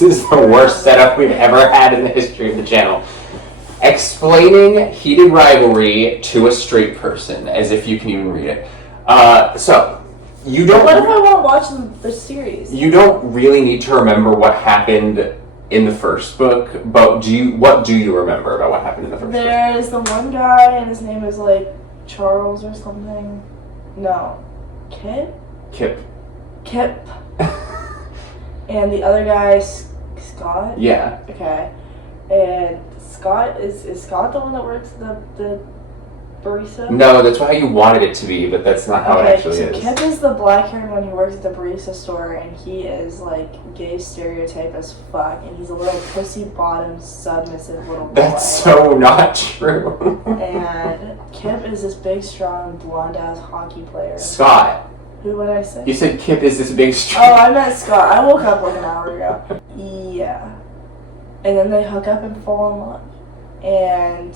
This is the worst setup we've ever had in the history of the channel. Explaining Heated Rivalry to a straight person, as if you can even read it. So, you don't... What if I won't watch the series? You don't really need to remember what happened in the first book, but what do you remember about what happened in the first book? There's the one guy, and his name is like Charles or something. No. Kip? Kip. And the other guy, Scott? Yeah. Okay. And Scott, is Scott the one that works the barista? No, that's how you wanted it to be, but that's not how it actually is. Kip is the black-haired one who works at the barista store, and he is like gay stereotype as fuck, and he's a little pussy-bottom, submissive little boy. That's so not true. And Kip is this big, strong, blonde-ass hockey player. Scott. Who would I say? You said Kip is this big, strong... Oh, I meant Scott. I woke up like an hour ago. Yeah. And then they hook up and fall in love. And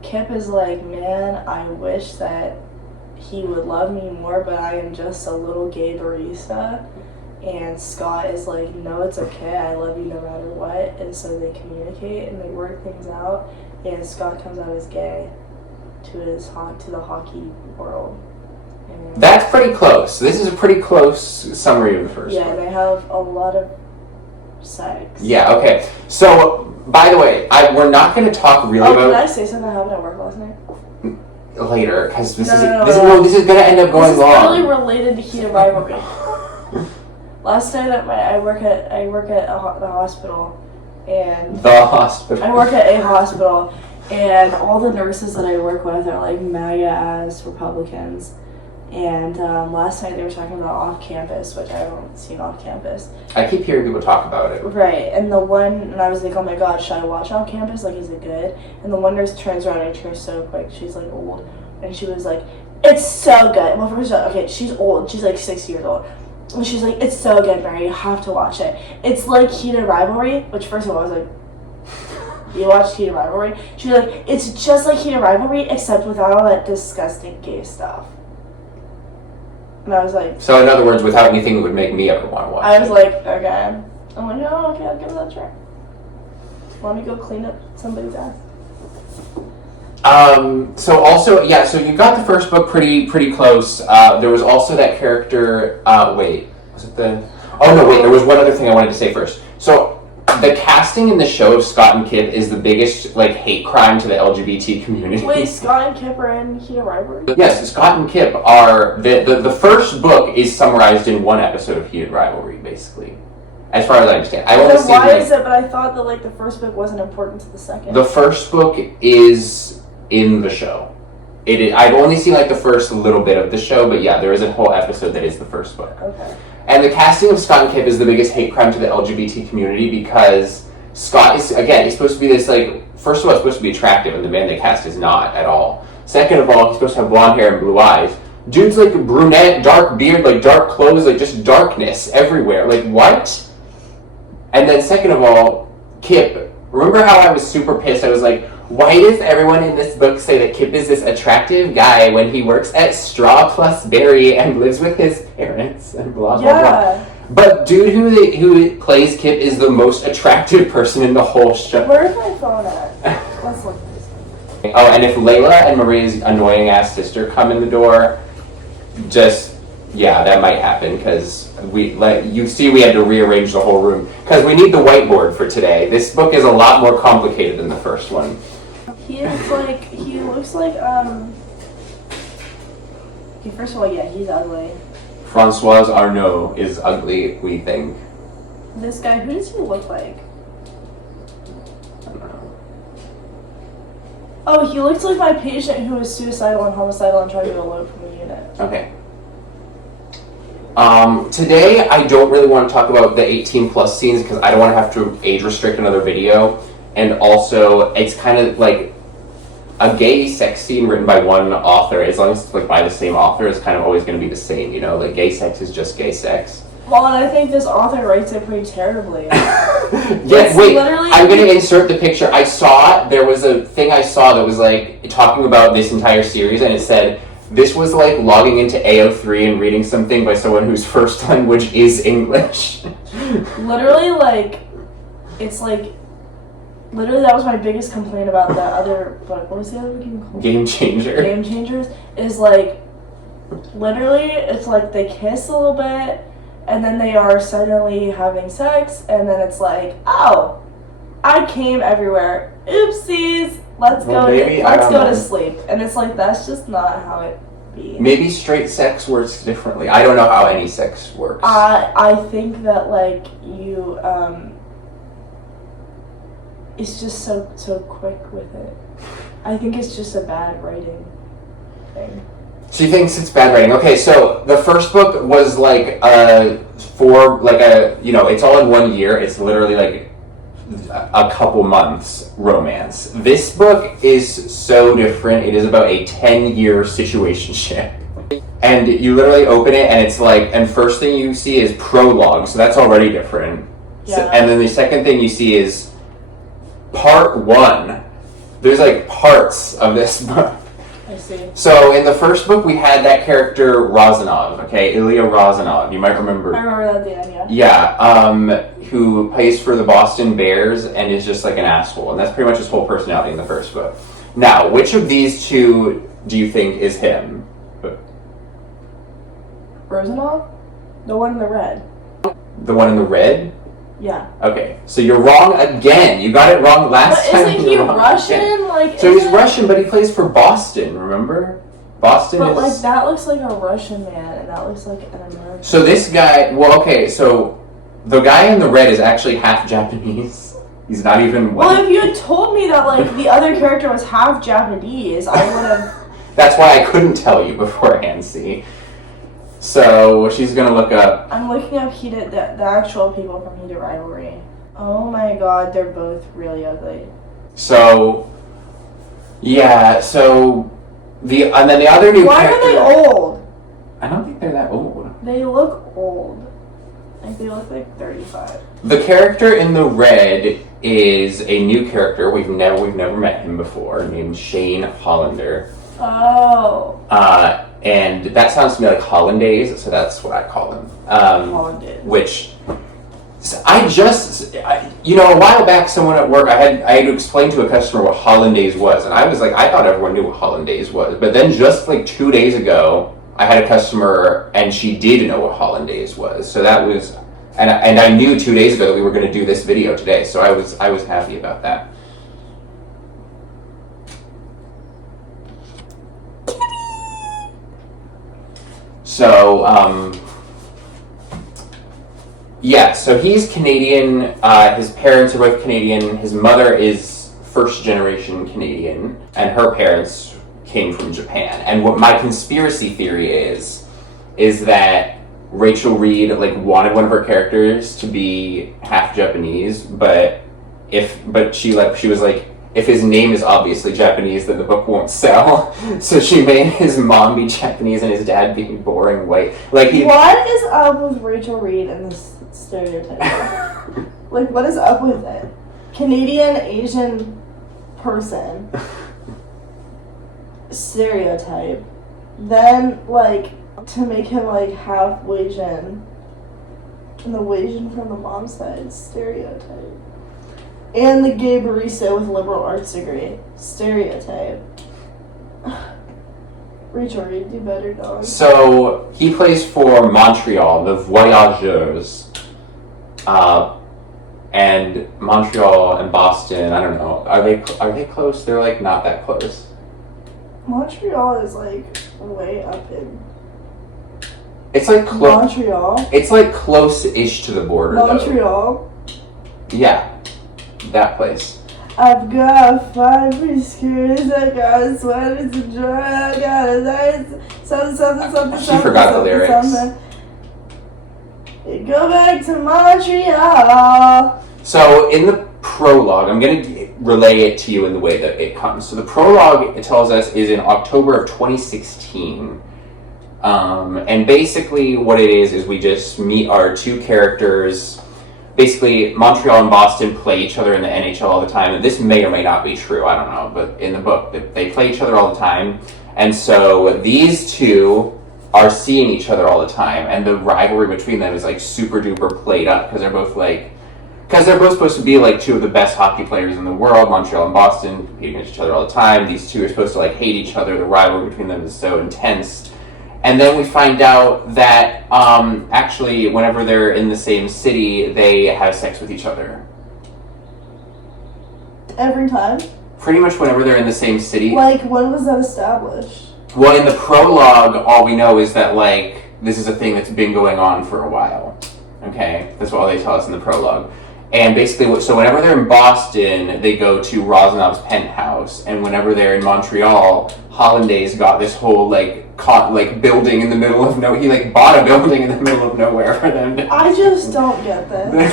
Kip is like, man, I wish that he would love me more, but I am just a little gay barista. And Scott is like, no, it's okay. I love you no matter what. And so they communicate and they work things out. And Scott comes out as gay to the hockey world. And that's pretty close. This is a pretty close summary of the first one. Yeah, they have a lot of sex. Yeah, okay. So, by the way, we're not going to talk really about... Did I say something that happened at work last night? Later, because this is going to end up going long. This is long. really related to Heated Rivalry. Last night I work at the hospital, and the hospital. I work at a hospital, and all the nurses that I work with are like MAGA ass Republicans. And last night they were talking about off-campus, which I haven't seen off-campus. I keep hearing people talk about it. Right, and I was like, oh my god, should I watch off-campus? Like, is it good? And the one nurse turns around and turns so quick. She's like old, and she was like, it's so good. Well, first of all, okay, she's old. She's like 6 years old. And she's like, it's so good, Mary. You have to watch it. It's like Heated Rivalry, which first of all, I was like, you watched Heated Rivalry? She's like, it's just like Heated Rivalry, except without all that disgusting gay stuff. And I was like... So in other words, without anything that would make me ever want to watch I was like, okay. I'm like, oh, okay, I'll give it a try. Want me to go clean up somebody's ass? So also, yeah, so you got the first book pretty close. There was also that character, wait, was it the... Oh no, wait, there was one other thing I wanted to say first. So, the casting in the show of Scott and Kip is the biggest, like, hate crime to the LGBT community. Wait, Scott and Kip are in Heated Rivalry? Yes, Scott and Kip are... The first book is summarized in one episode of Heated Rivalry, basically. As far as I understand. Then why is it, but I thought that, like, the first book wasn't important to the second. The first book is in the show. I've only seen, like, the first little bit of the show, but yeah, there is a whole episode that is the first book. Okay. And the casting of Scott and Kip is the biggest hate crime to the LGBT community because Scott is, again, he's supposed to be this, like, first of all, he's supposed to be attractive, and the man they cast is not at all. Second of all, he's supposed to have blonde hair and blue eyes. Dude's, like, brunette, dark beard, like, dark clothes, like, just darkness everywhere. Like, what? And then second of all, Kip. Remember how I was super pissed? I was like, why does everyone in this book say that Kip is this attractive guy when he works at Straw Plus Berry and lives with his parents and blah, blah, blah. But dude who plays Kip is the most attractive person in the whole show. Where's my phone at? Let's look at this one. Oh, and if Layla and Maria's annoying-ass sister come in the door, just, yeah, that might happen, because you see we had to rearrange the whole room, because we need the whiteboard for today. This book is a lot more complicated than the first one. He looks like, okay, first of all, yeah, he's ugly. Francoise Arnaud is ugly, we think. This guy, who does he look like? I don't know. Oh, he looks like my patient who was suicidal and homicidal and tried to elope from the unit. Okay. Today, I don't really want to talk about the 18 plus scenes because I don't want to have to age restrict another video. And also, it's kind of like a gay sex scene written by one author, as long as it's like by the same author, is kind of always going to be the same, you know? Like, gay sex is just gay sex. Well, and I think this author writes it pretty terribly. Yeah, wait, I'm going to insert the picture. There was a thing I saw that was like talking about this entire series, and it said, this was like logging into AO3 and reading something by someone whose first language is English. Literally, like, it's like, literally that was my biggest complaint about the other book. What was the other game called? Game Changer. Game Changers is like, literally, it's like they kiss a little bit, and then they are suddenly having sex, and then it's like, oh, I came everywhere. Oopsies. Let's go to sleep. And it's like, that's just not how it be. Maybe straight sex works differently. I don't know how any sex works. I think that like you it's just so quick with it. I think it's just a bad writing thing. She thinks it's bad writing. Okay, so the first book was like it's all in 1 year. It's literally like a couple months romance. This book is so different. It is about a 10-year situationship. And you literally open it and it's like, and first thing you see is prologue, so that's already different. Yeah. So, and then the second thing you see is part 1. There's like parts of this book. I see. So in the first book we had that character Rozanov, okay, Ilya Rozanov, you might remember. I remember that at the end, Yeah, who plays for the Boston Bears and is just like an asshole, and that's pretty much his whole personality in the first book. Now, which of these two do you think is him? Rozanov? The one in the red. The one in the red? Yeah. Okay, so you're wrong again. You got it wrong last time. But isn't he Russian? Like, so he's Russian, but he plays for Boston, remember? Boston but is... like, that looks like a Russian man, and that looks like an American. So this guy, well, okay, so the guy in the red is actually half Japanese. He's not even white. Well, if you had told me that, like, the other character was half Japanese, I would have... That's why I couldn't tell you beforehand, see? So, she's gonna look up... I'm looking up the actual people from Heated Rivalry. Oh my god, they're both really ugly. So, yeah, so... And then the other new Why character... are they old? I don't think they're that old. They look old. Like, they look like 35. The character in the red is a new character. We've never met him before, named Shane Hollander. Oh. And that sounds to me like Hollandaise, so that's what I call him. Hollandaise. Which a while back, someone at work, I had to explain to a customer what Hollandaise was, and I was like, I thought everyone knew what Hollandaise was. But then just like 2 days ago, I had a customer, and she did know what Hollandaise was. So that was, and I knew 2 days ago that we were going to do this video today, so I was happy about that. So, so he's Canadian, his parents are both Canadian, his mother is first generation Canadian, and her parents came from Japan. And what my conspiracy theory is that Rachel Reed wanted one of her characters to be half Japanese, but she was like, if his name is obviously Japanese, then the book won't sell. So she made his mom be Japanese and his dad be boring white. What is up with Rachel Reed and this stereotype? What is up with it? Canadian Asian person stereotype. Then to make him half Wasian, and the Wasian from the mom's side stereotype. And the gay barista with liberal arts degree. Stereotype. Rachel Reed, do better, dog. So, he plays for Montreal, the Voyageurs. And Montreal and Boston, I don't know. Are they close? They're not that close. Montreal is way up in... It's Montreal? It's close-ish to the border, Montreal? Though. Yeah. That place. I've got 5 free skirts, I got sweaters to dry, I got a nice something. She forgot the lyrics. Go back to Montreal. So in the prologue, I'm going to relay it to you in the way that it comes. So the prologue, it tells us, is in October of 2016. And basically what it is we just meet our two characters. Basically, Montreal and Boston play each other in the NHL all the time, and this may or may not be true, I don't know, but in the book, they play each other all the time, and so these two are seeing each other all the time, and the rivalry between them is super duper played up, because they're both because they're both supposed to be like two of the best hockey players in the world. Montreal and Boston competing against each other all the time. These two are supposed to like hate each other. The rivalry between them is so intense. And then we find out that actually, whenever they're in the same city, they have sex with each other. Every time? Pretty much whenever they're in the same city. Like, when was that established? Well, in the prologue, all we know is that, like, this is a thing that's been going on for a while. Okay? That's all they tell us in the prologue. And basically, so whenever they're in Boston, they go to Rosanov's penthouse. And whenever they're in Montreal, Hollandaise got this whole, like, building in the middle of nowhere. He, like, bought a building in the middle of nowhere for them. I just don't get this.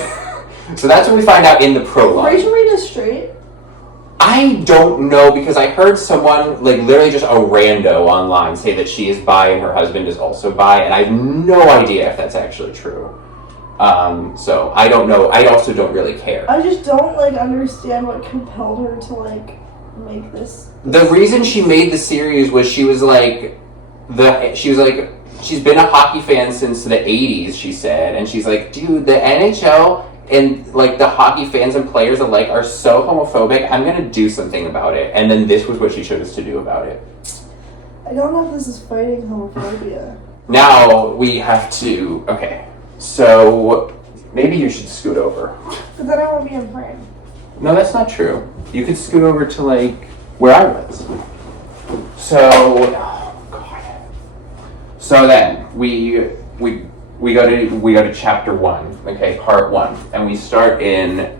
So that's what we find out in the prologue. Rachel Reed is straight? I don't know, because I heard someone, like, literally just a rando online say that she is bi and her husband is also bi, and I have no idea if that's actually true. So I don't know. I also don't really care. I just don't, like, understand what compelled her to, like, make this. The reason she made the series was she's been a hockey fan since the 80s, she said, and she's like, dude, the NHL and, like, the hockey fans and players alike are so homophobic, I'm gonna do something about it. And then this was what she chose to do about it. I don't know if this is fighting homophobia. Now we have to, okay, so maybe you should scoot over. But then I won't be in frame. No, that's not true. You could scoot over to, like, where I was. So, oh god. So then, we go to chapter 1, okay, part 1, and we start in,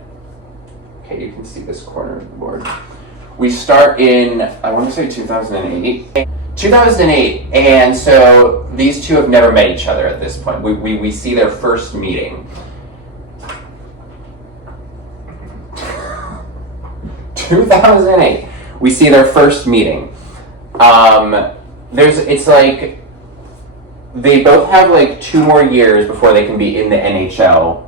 okay, you can see this corner of the board. We start in, I want to say 2008. 2008, and so these two have never met each other at this point. We see their first meeting. 2008, we see their first meeting. It's like, they both have like 2 more years before they can be in the NHL,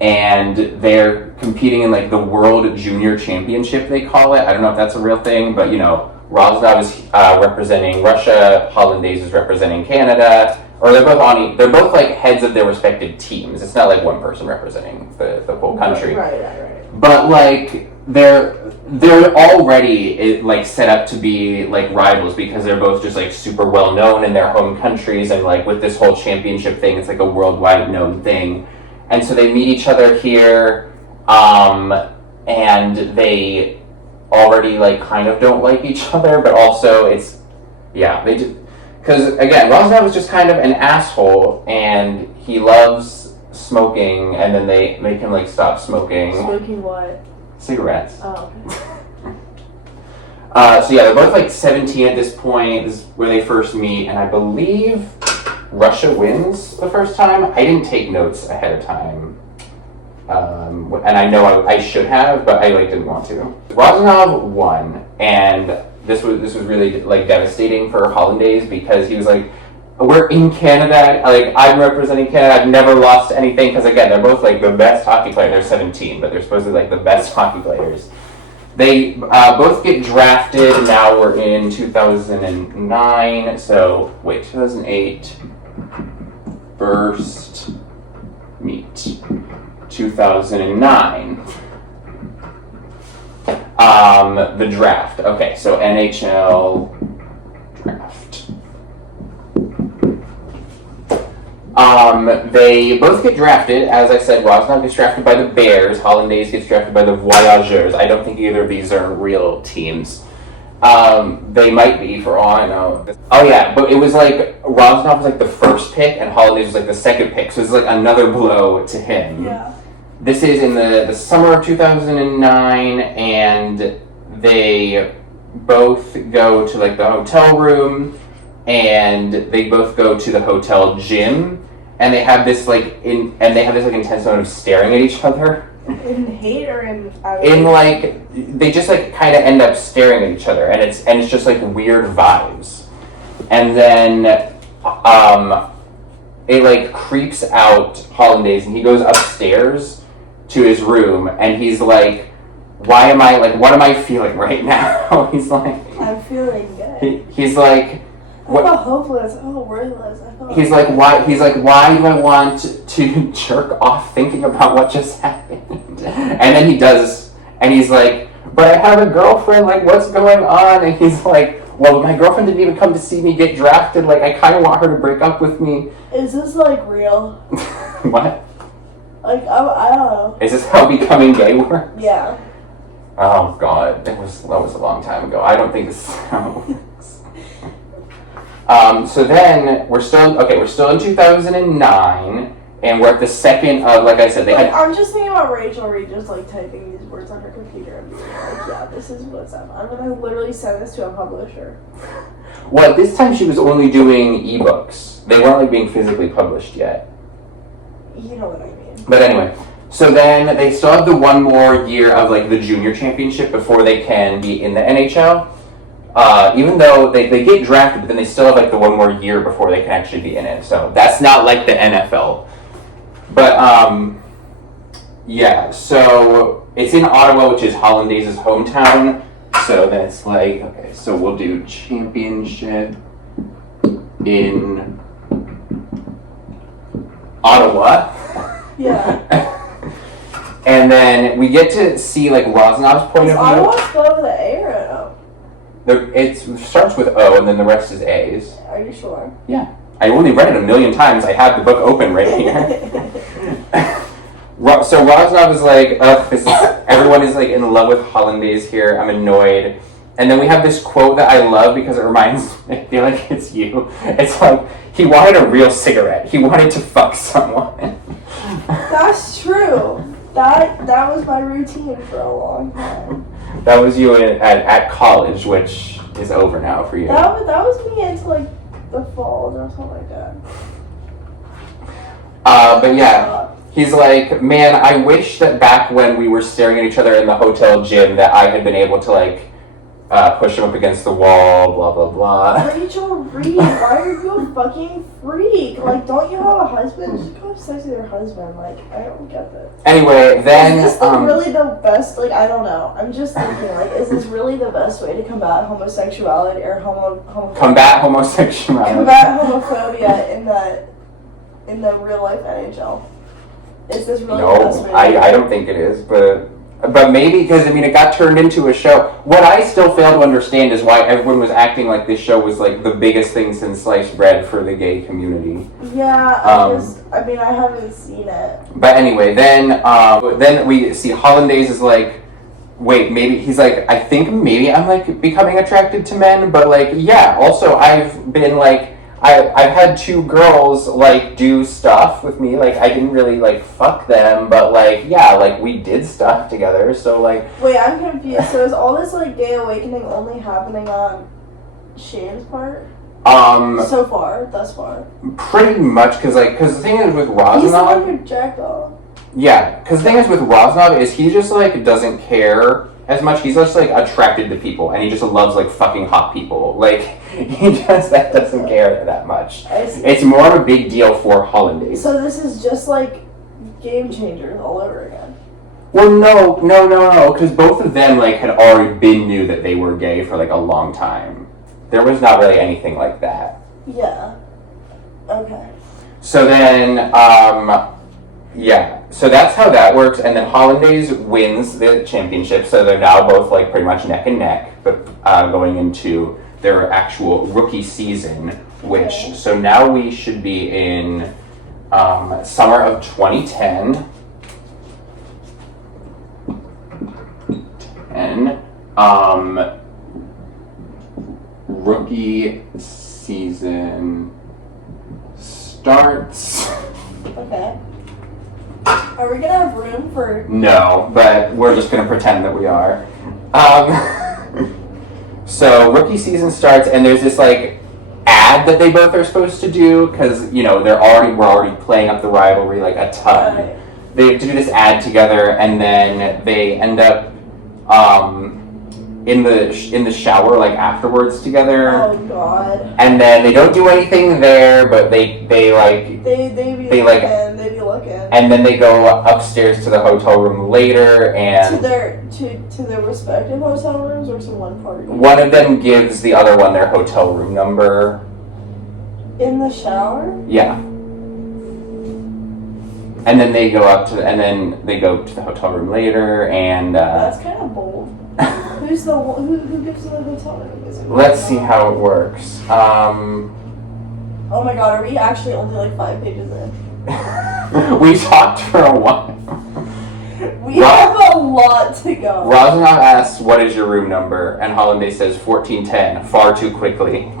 and they're competing in like the World Junior Championship, they call it. I don't know if that's a real thing, but you know, Rosnov is representing Russia, Hollandaise is representing Canada, or they're both like heads of their respective teams. It's not like one person representing the whole country. Right. But like they're already like set up to be like rivals, because they're both just like super well known in their home countries, and like with this whole championship thing, it's like a worldwide known thing. And so they meet each other here, and they already like kind of don't like each other, but also it's, yeah, they just, because again, Rosnov is just kind of an asshole, and he loves smoking, and then they make him like stop smoking. Smoking what? Cigarettes. Oh, okay. So yeah, they're both like 17 at this point. This is where they first meet, and I believe Russia wins the first time. I didn't take notes ahead of time, and I know I should have, but I like didn't want to. Rosnov won, and this was really like devastating for Hollandaise, because he was like, we're in Canada, like I'm representing Canada, I've never lost anything, because again, they're both like the best hockey players. They're 17, but they're supposed to be like the best hockey players. They both get drafted. Now we're in 2009, so wait, 2008, first meet, 2009. The draft. Okay, so NHL draft. They both get drafted. As I said, Rosnov gets drafted by the Bears. Hollandaise gets drafted by the Voyageurs. I don't think either of these are real teams. They might be, for all I know. Oh yeah, but it was like, Rosnov was like the first pick, and Hollandaise was like the second pick, so it's like another blow to him. Yeah. This is in the summer of 2009, and they both go to like the hotel room, and they both go to the hotel gym, and they have this like intense moment of staring at each other. In hate or in? In like, they just like kind of end up staring at each other, and it's just like weird vibes, and then it like creeps out Hollandaise, and he goes upstairs to his room, and he's like, what am I feeling right now? He's like, I'm feeling good. He's like, I felt hopeless. I felt worthless. He's like, why do I want to jerk off thinking about what just happened? And then he does, and he's like, but I have a girlfriend, like, what's going on? And he's like, well, my girlfriend didn't even come to see me get drafted, like, I kind of want her to break up with me. Is this, like, real? What? Like, I don't know. Is this how becoming gay works? Yeah. Oh, God, that was a long time ago. I don't think this is how it works. So then, we're still in 2009, and we're at the second of, like I said, I'm just thinking about Rachel Reed just, like, typing these words on her computer and being like, yeah, this is what's up. I'm gonna literally send this to a publisher. Well, this time she was only doing ebooks. They weren't, like, being physically published yet. You know what I mean. But anyway, so then they still have the one more year of, like, the junior championship before they can be in the NHL. Even though they get drafted, but then they still have, like, the one more year before they can actually be in it. So that's not like the NFL. But, yeah, so it's in Ottawa, which is Hollandaise' hometown. So then it's like, okay, so we'll do championship in Ottawa. Yeah. And then we get to see, like, Rosnov's point of view. Ottawa spelled with an A or an O? It starts with O, and then the rest is A's. Are you sure? Yeah. I only read it a million times. I have the book open right here. So Rosnov is like, everyone is, like, in love with Hollandaise here. I'm annoyed. And then we have this quote that I love because it reminds me, I feel like it's you. It's like, he wanted a real cigarette. He wanted to fuck someone. That's true. That was my routine for a long time. That was you at college, which is over now for you. That was me into, like, the fall or something like that. But yeah, he's like, man, I wish that back when we were staring at each other in the hotel gym that I had been able to, like, push him up against the wall, blah, blah, blah. Rachel Reed, why are you a fucking freak? Like, don't you have a husband? Just go have sex with your husband. Like, I don't get this. Anyway, then... Is this really the best, like, I don't know. I'm just thinking, like, is this really the best way to combat homosexuality or Combat homosexuality. Combat homophobia in the real life NHL? Is this really the best way? No, I don't think it is, but maybe because, I mean, it got turned into a show. What I still fail to understand is why everyone was acting like this show was, like, the biggest thing since sliced bread for the gay community. Yeah, I haven't seen it. But anyway, then we see Hollandaise is like, wait, maybe, he's like, I think maybe I'm, like, becoming attracted to men, but, like, yeah, also I've been, like, I've had two girls, like, do stuff with me. Like, I didn't really, like, fuck them, but, like, yeah, like, we did stuff together, so, like... Wait, I'm confused. So is all this, like, gay awakening only happening on Shane's part? Thus far. Pretty much, because the thing is with Rosnov... He's the one who jacked off. Yeah, because the thing is with Rosnov is he just, like, doesn't care as much. He's just, like, attracted to people, and he just loves, like, fucking hot people. Like, he just doesn't care that much. It's more of a big deal for Hollandaise. So this is just, like, Game Changers all over again. Well, no, because both of them, like, had already been knew that they were gay for, like, a long time. There was not really anything like that. Yeah. Okay. So then, yeah. So that's how that works, and then Hollandaise wins the championship, so they're now both, like, pretty much neck and neck, but going into their actual rookie season, which, so now we should be in summer of 2010. Rookie season starts. Okay. Are we gonna have room for... No, but we're just gonna pretend that we are. So rookie season starts, and there's this, like, ad that they both are supposed to do, because, you know, we're already playing up the rivalry, like, a ton. Right. They have to do this ad together, and then they end up in the shower, like, afterwards together. Oh God. And then they don't do anything there, but they be looking. And then they go upstairs to the hotel room later, and to their respective hotel rooms, or to one party. One of them gives the other one their hotel room number. In the shower? Yeah. And then they go to the hotel room later, and that's kind of bold. Who gives them the hotel room? Let's see how it works. Oh my god, are we actually only like 5 pages in? We talked for a while. We have a lot to go. Rosanoff asks, "What is your room number?" And Hollandaise says 1410. Far too quickly.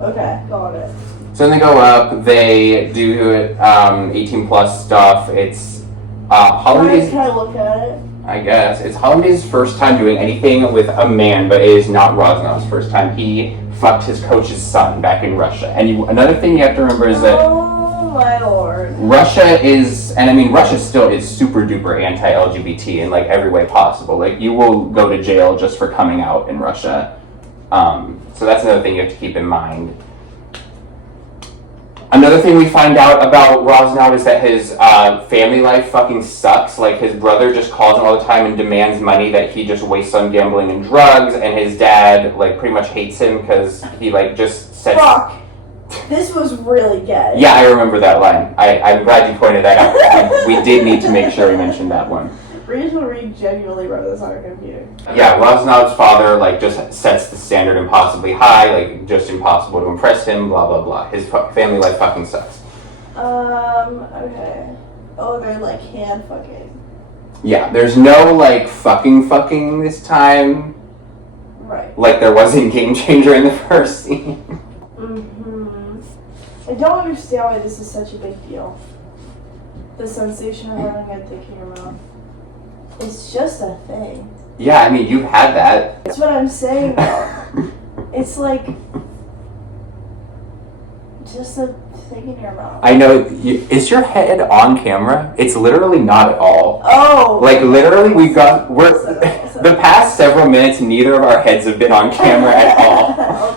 Okay, got it. So then they go up. They do 18 plus stuff. It's Hollandaise's. Can I look at it? I guess it's Hollandaise's first time doing anything with a man, but it is not Rosanoff's first time. He fucked his coach's son back in Russia. And another thing you have to remember is that. Oh my lord. Russia is, and I mean, Russia still is super duper anti-LGBT in like every way possible. Like, you will go to jail just for coming out in Russia. So that's another thing you have to keep in mind. Another thing we find out about Rosanoff is that his family life fucking sucks. Like, his brother just calls him all the time and demands money that he just wastes on gambling and drugs, and his dad, like, pretty much hates him because he, like, just says... Fuck! This was really gay. Yeah, I remember that line. I'm glad you pointed that out. We did need to make sure we mentioned that one. Rachel Reed genuinely wrote this on her computer. Yeah, Rosanov's father, like, just sets the standard impossibly high, like, just impossible to impress him, blah, blah, blah. His family life fucking sucks. Okay. Oh, they're, like, hand fucking. Yeah, there's no, like, fucking this time. Right. Like there was in Game Changer in the first scene. I don't understand why this is such a big deal. The sensation of having a dick in your mouth. It's just a thing. Yeah, I mean, you've had that. That's what I'm saying, though. It's like just a thing in your mouth. I know. Is your head on camera? It's literally not at all. Oh! Like, literally, the past several minutes, neither of our heads have been on camera at all.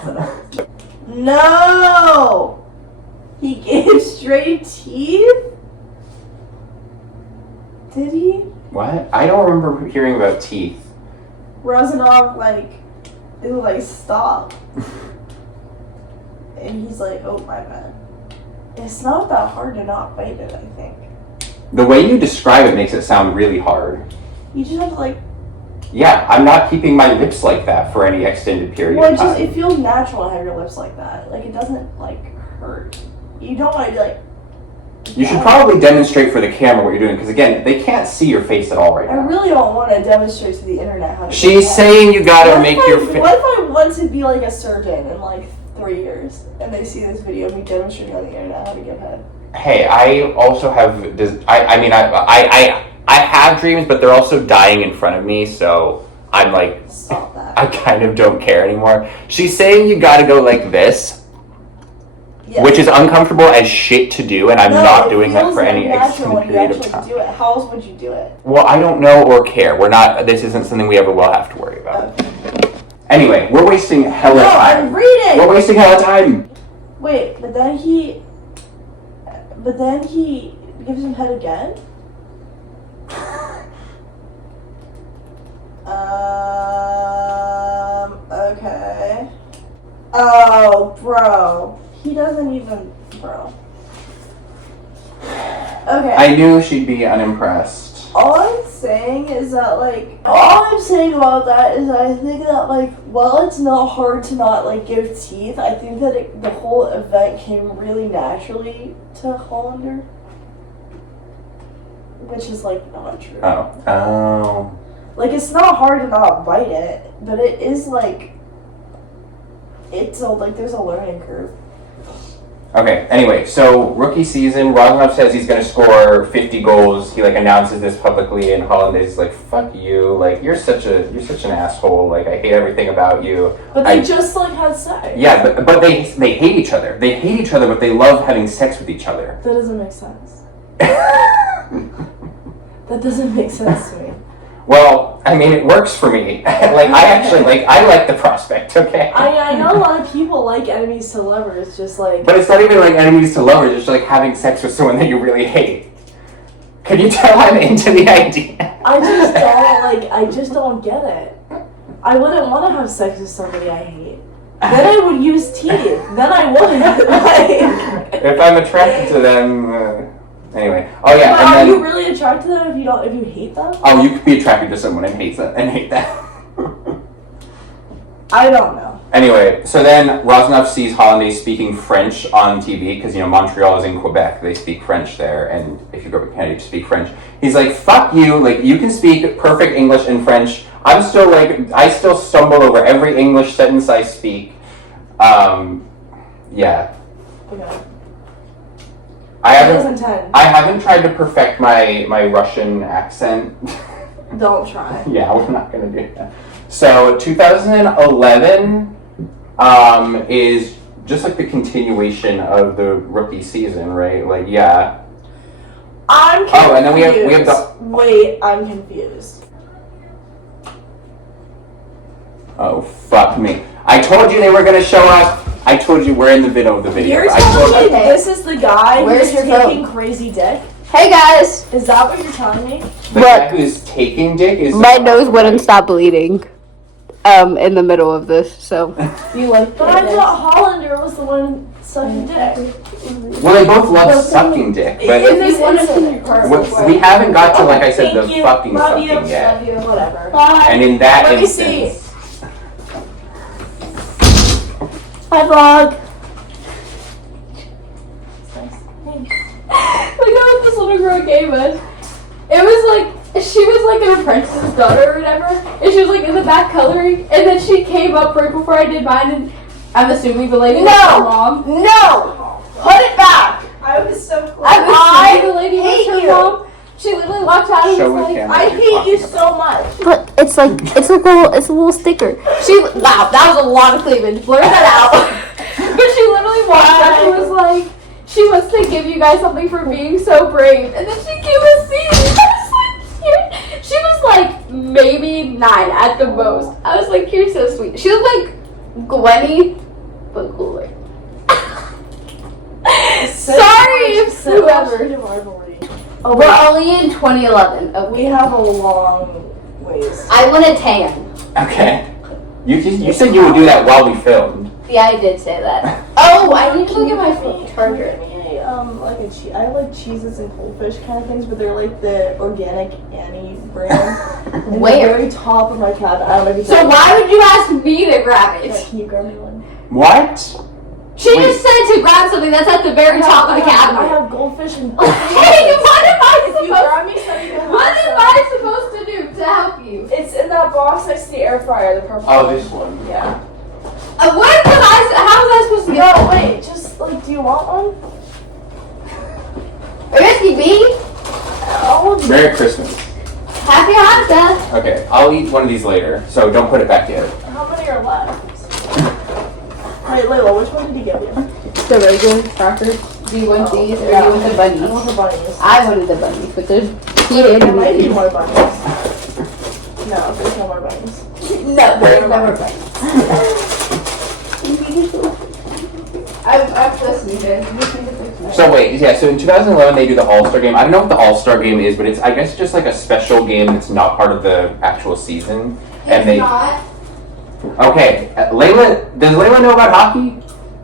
No! He gave straight teeth? Did he? What? I don't remember hearing about teeth. Rosanov, it was stop. And he's like, oh, my bad. It's not that hard to not bite it, I think. The way you describe it makes it sound really hard. You just have to, Yeah, I'm not keeping my lips like that for any extended period of time. It feels natural to have your lips like that. It doesn't, hurt. You don't want to be You should probably demonstrate for the camera what you're doing, because again, they can't see your face at all right now. I really don't want to demonstrate to the internet how to She's saying you gotta make your face. What if I want to be a surgeon in 3 years, and they see this video of me demonstrating on the internet how to give head? Hey, I also have. I have dreams, but they're also dying in front of me, so I'm Stop that. I kind of don't care anymore. She's saying you gotta go like this. Yeah. Which is uncomfortable as shit to do, and I'm not doing that for any extended period of time. Do it. How else would you do it? Well, I don't know or care. This isn't something we ever will have to worry about. Okay. Anyway, we're wasting hella time. I'm reading! We're wasting hella time! Wait, but then he gives him head again? Okay. Oh, bro. He doesn't even, bro. Okay. I knew she'd be unimpressed. All I'm saying is that, all I'm saying about that is I think that, while it's not hard to not, give teeth, I think that the whole event came really naturally to Hollander. Which is, not true. Oh. It's not hard to not bite it, but it is, there's a learning curve. Okay, anyway, so rookie season, Rosanov says he's going to score 50 goals. He, announces this publicly, and Hollandaise is like, fuck you, you're such an asshole, I hate everything about you. But they just, had sex. Yeah, but they hate each other. They hate each other, but they love having sex with each other. That doesn't make sense. That doesn't make sense to me. Well, I mean, it works for me. I like the prospect, okay? I know a lot of people like enemies to lovers, just But it's not even enemies to lovers, it's just having sex with someone that you really hate. Can you tell I'm into the idea? I just don't get it. I wouldn't want to have sex with somebody I hate. Then I would use teeth. Then I would. If I'm attracted to them, Anyway. Oh yeah, But and are then you really attracted to them if you hate them? oh, you could be attracted to someone and hate that. I don't know. Anyway, so then Rosnov sees Hollandaise speaking French on TV because Montreal is in Quebec. They speak French there, and if you go to Canada, you speak French. He's like, "Fuck you! Like you can speak perfect English and French. I'm still like I still stumble over every English sentence I speak." Yeah. Okay. I haven't 2010. I haven't tried to perfect my Russian accent. Don't try. Yeah, we're not gonna do that. So 2011 is just like the continuation of the rookie season, right? Like, yeah. I'm confused. Oh, and then we have the. Wait, I'm confused. Oh fuck me! I told you they were gonna show up. I told you we're in the middle of the video. You're I told telling me Okay. this is the guy Where's who's your taking phone? crazy dick? Hey guys! Is that what you're telling me? the guy who's taking dick is My nose wouldn't stop bleeding in the middle of this, so. You like? But I thought Hollander was the one sucking dick. Well, they both love sucking dick, but In this incident, we haven't got to, like I said, the Thank you. fucking Love you. sucking yet. Love you. Whatever. And in that Let me see. instance, Hi vlog! Like how this little girl gave us. It was like she was like an apprentice's daughter or whatever, and she was like in the back coloring, and then she came up right before I did mine, and I'm assuming the lady was her mom. No! Put it back! I was so close. I'm assuming the lady hate was her you. mom. She literally walked out and show was with like, camera. I hate you so much. But it's like, it's a little sticker. Wow, that was a lot of cleavage. Blur that out. but she literally walked up and was like, she wants to give you guys something for being so brave, and then she gave us these. I was like, she was like maybe 9 at the most. I was like, you're so sweet. She was like Gwenny, but cooler. Sorry if whoever. Heated Rivalry. Oh, we're only in 2011. Okay. We have a long ways. I want a tan. okay. You said you would do that while we filmed. Yeah, I did say that. Oh, I need to look at my charger. I like cheeses and goldfish kind of things, but they're like the organic Annie brand. And Where? The very top of my cabinet. I don't know if you So why would you ask me to grab Yeah, it? can you grab me one? What? She Wait. just said to grab something that's at the very top of the I cabinet. have goldfish and Hey, what am I If you supposed grab me some, you can have What some. am I supposed to do to help you? It's in that box next to the air fryer, the purple Oh, one. this one. Yeah. How was I supposed to No, wait, just like, do you want one? Are you asking me? All of them. Merry Christmas. Happy Hanukkah. Okay, I'll eat one of these later, so don't put it back yet. How many are left? Wait, Layla, which one did he give you? The regular crackers. Do you want these or do you want the I bunnies? want the bunnies. I wanted the bunnies, but there's There might be more bunnies. No, there's no more bunnies. No, there's never bunnies. I'm listening to So wait, yeah, so in 2011 they do the All-Star Game. I don't know what the All-Star Game is, but it's, I guess, just like a special game that's not part of the actual season. And they... not. Okay, Layla, does Layla know about hockey?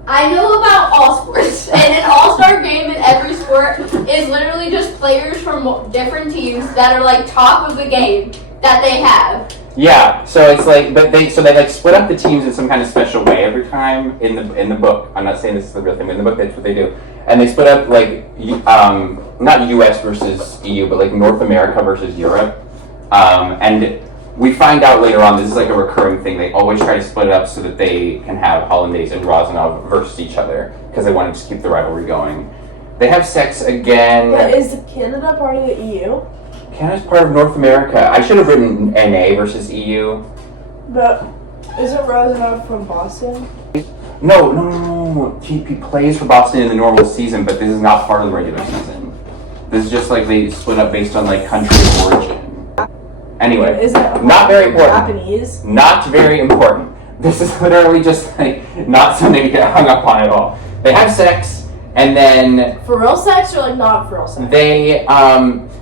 I know about all sports, and an all-star game in every sport is literally just players from different teams that are like top of the game that they have. Yeah, so it's like, but they like split up the teams in some kind of special way every time in the book. I'm not saying this is the real thing, but in the book that's what they do. And they split up like, not U.S. versus EU, but like North America versus Europe. And we find out later on, this is like a recurring thing, they always try to split it up so that they can have Hollandaise and Rosanov versus each other, because they want to just keep the rivalry going. They have sex again. But is Canada part of the EU? Canada's part of North America. I should have written NA versus EU. But isn't Rosanov from Boston? No. He plays for Boston in the normal season, but this is not part of the regular season. This is just like they split up based on like country of origin. Anyway, Isn't it not very important. Japanese? Not very important. This is literally just like not something to get hung up on at all. They have sex, and then For real sex or like not for real sex? they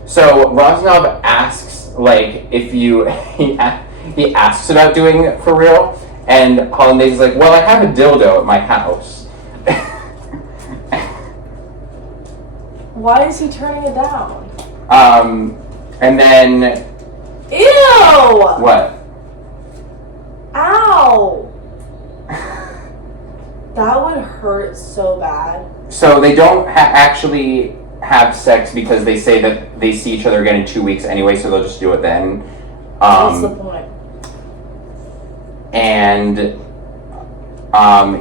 so Rosanov asks like if you he asks about doing it for real, and Hollandaise is like, well, I have a dildo at my house. Why is he turning it down? And then Ew! what? Ow! That would hurt so bad. So they don't actually have sex because they say that they see each other again in 2 weeks anyway, so they'll just do it then. What's the point? And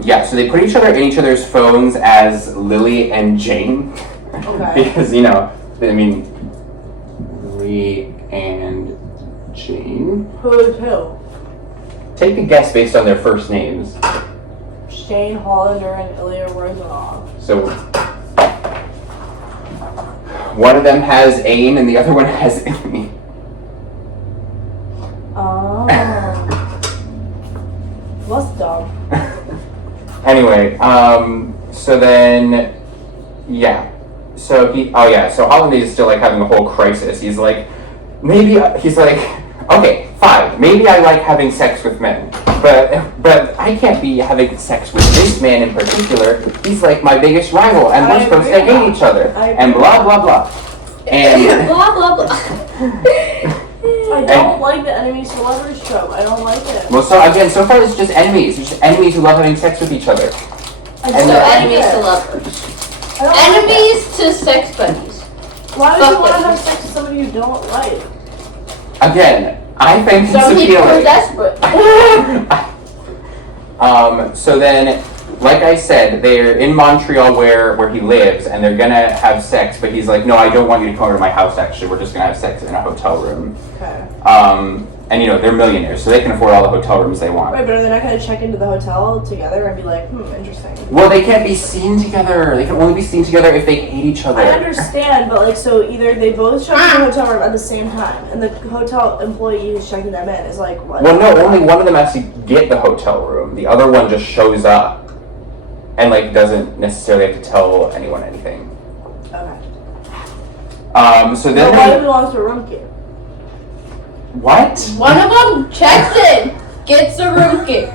yeah, so they put each other in each other's phones as Lily and Jane. Okay. Because, you know, I mean, Lily and Jane. Who is who? Take a guess based on their first names. Shane Hollander and Ilya Rozanov. So one of them has Ain and the other one has Amy. Oh. That's dumb. Anyway, so then, yeah. So so Holland is still like having a whole crisis. He's like, okay, fine, maybe I like having sex with men, but I can't be having sex with this man in particular. He's like my biggest rival, and we're supposed to hate each other, and blah blah blah. And Blah blah blah. I don't like the enemies to lovers trope. I don't like it. well, so again, so far it's just enemies. It's just enemies who love having sex with each other. I And don't So the- like enemies it. to lovers. I don't like Enemies to sex buddies. it. Why would you Fuck want to it. have sex with somebody you don't like? Again, I think So it's he was appealing. desperate. So then, like I said, they're in Montreal where he lives, and they're gonna have sex, but he's like, no, I don't want you to come over to my house, actually. We're just gonna have sex in a hotel room. Okay. And you know, they're millionaires, so they can afford all the hotel rooms they want. Right, but are they not going to check into the hotel together and be like, interesting? Well, they can't be seen together. They can only be seen together if they hate each other. I understand, but like, so either they both check in the hotel room at the same time, and the hotel employee who's checking them in is like, what? Well, no, only one of them has to get the hotel room. The other one just shows up and like doesn't necessarily have to tell anyone anything. Okay. So But then why do we belong to a room key? what? One of them checks in, gets a room key.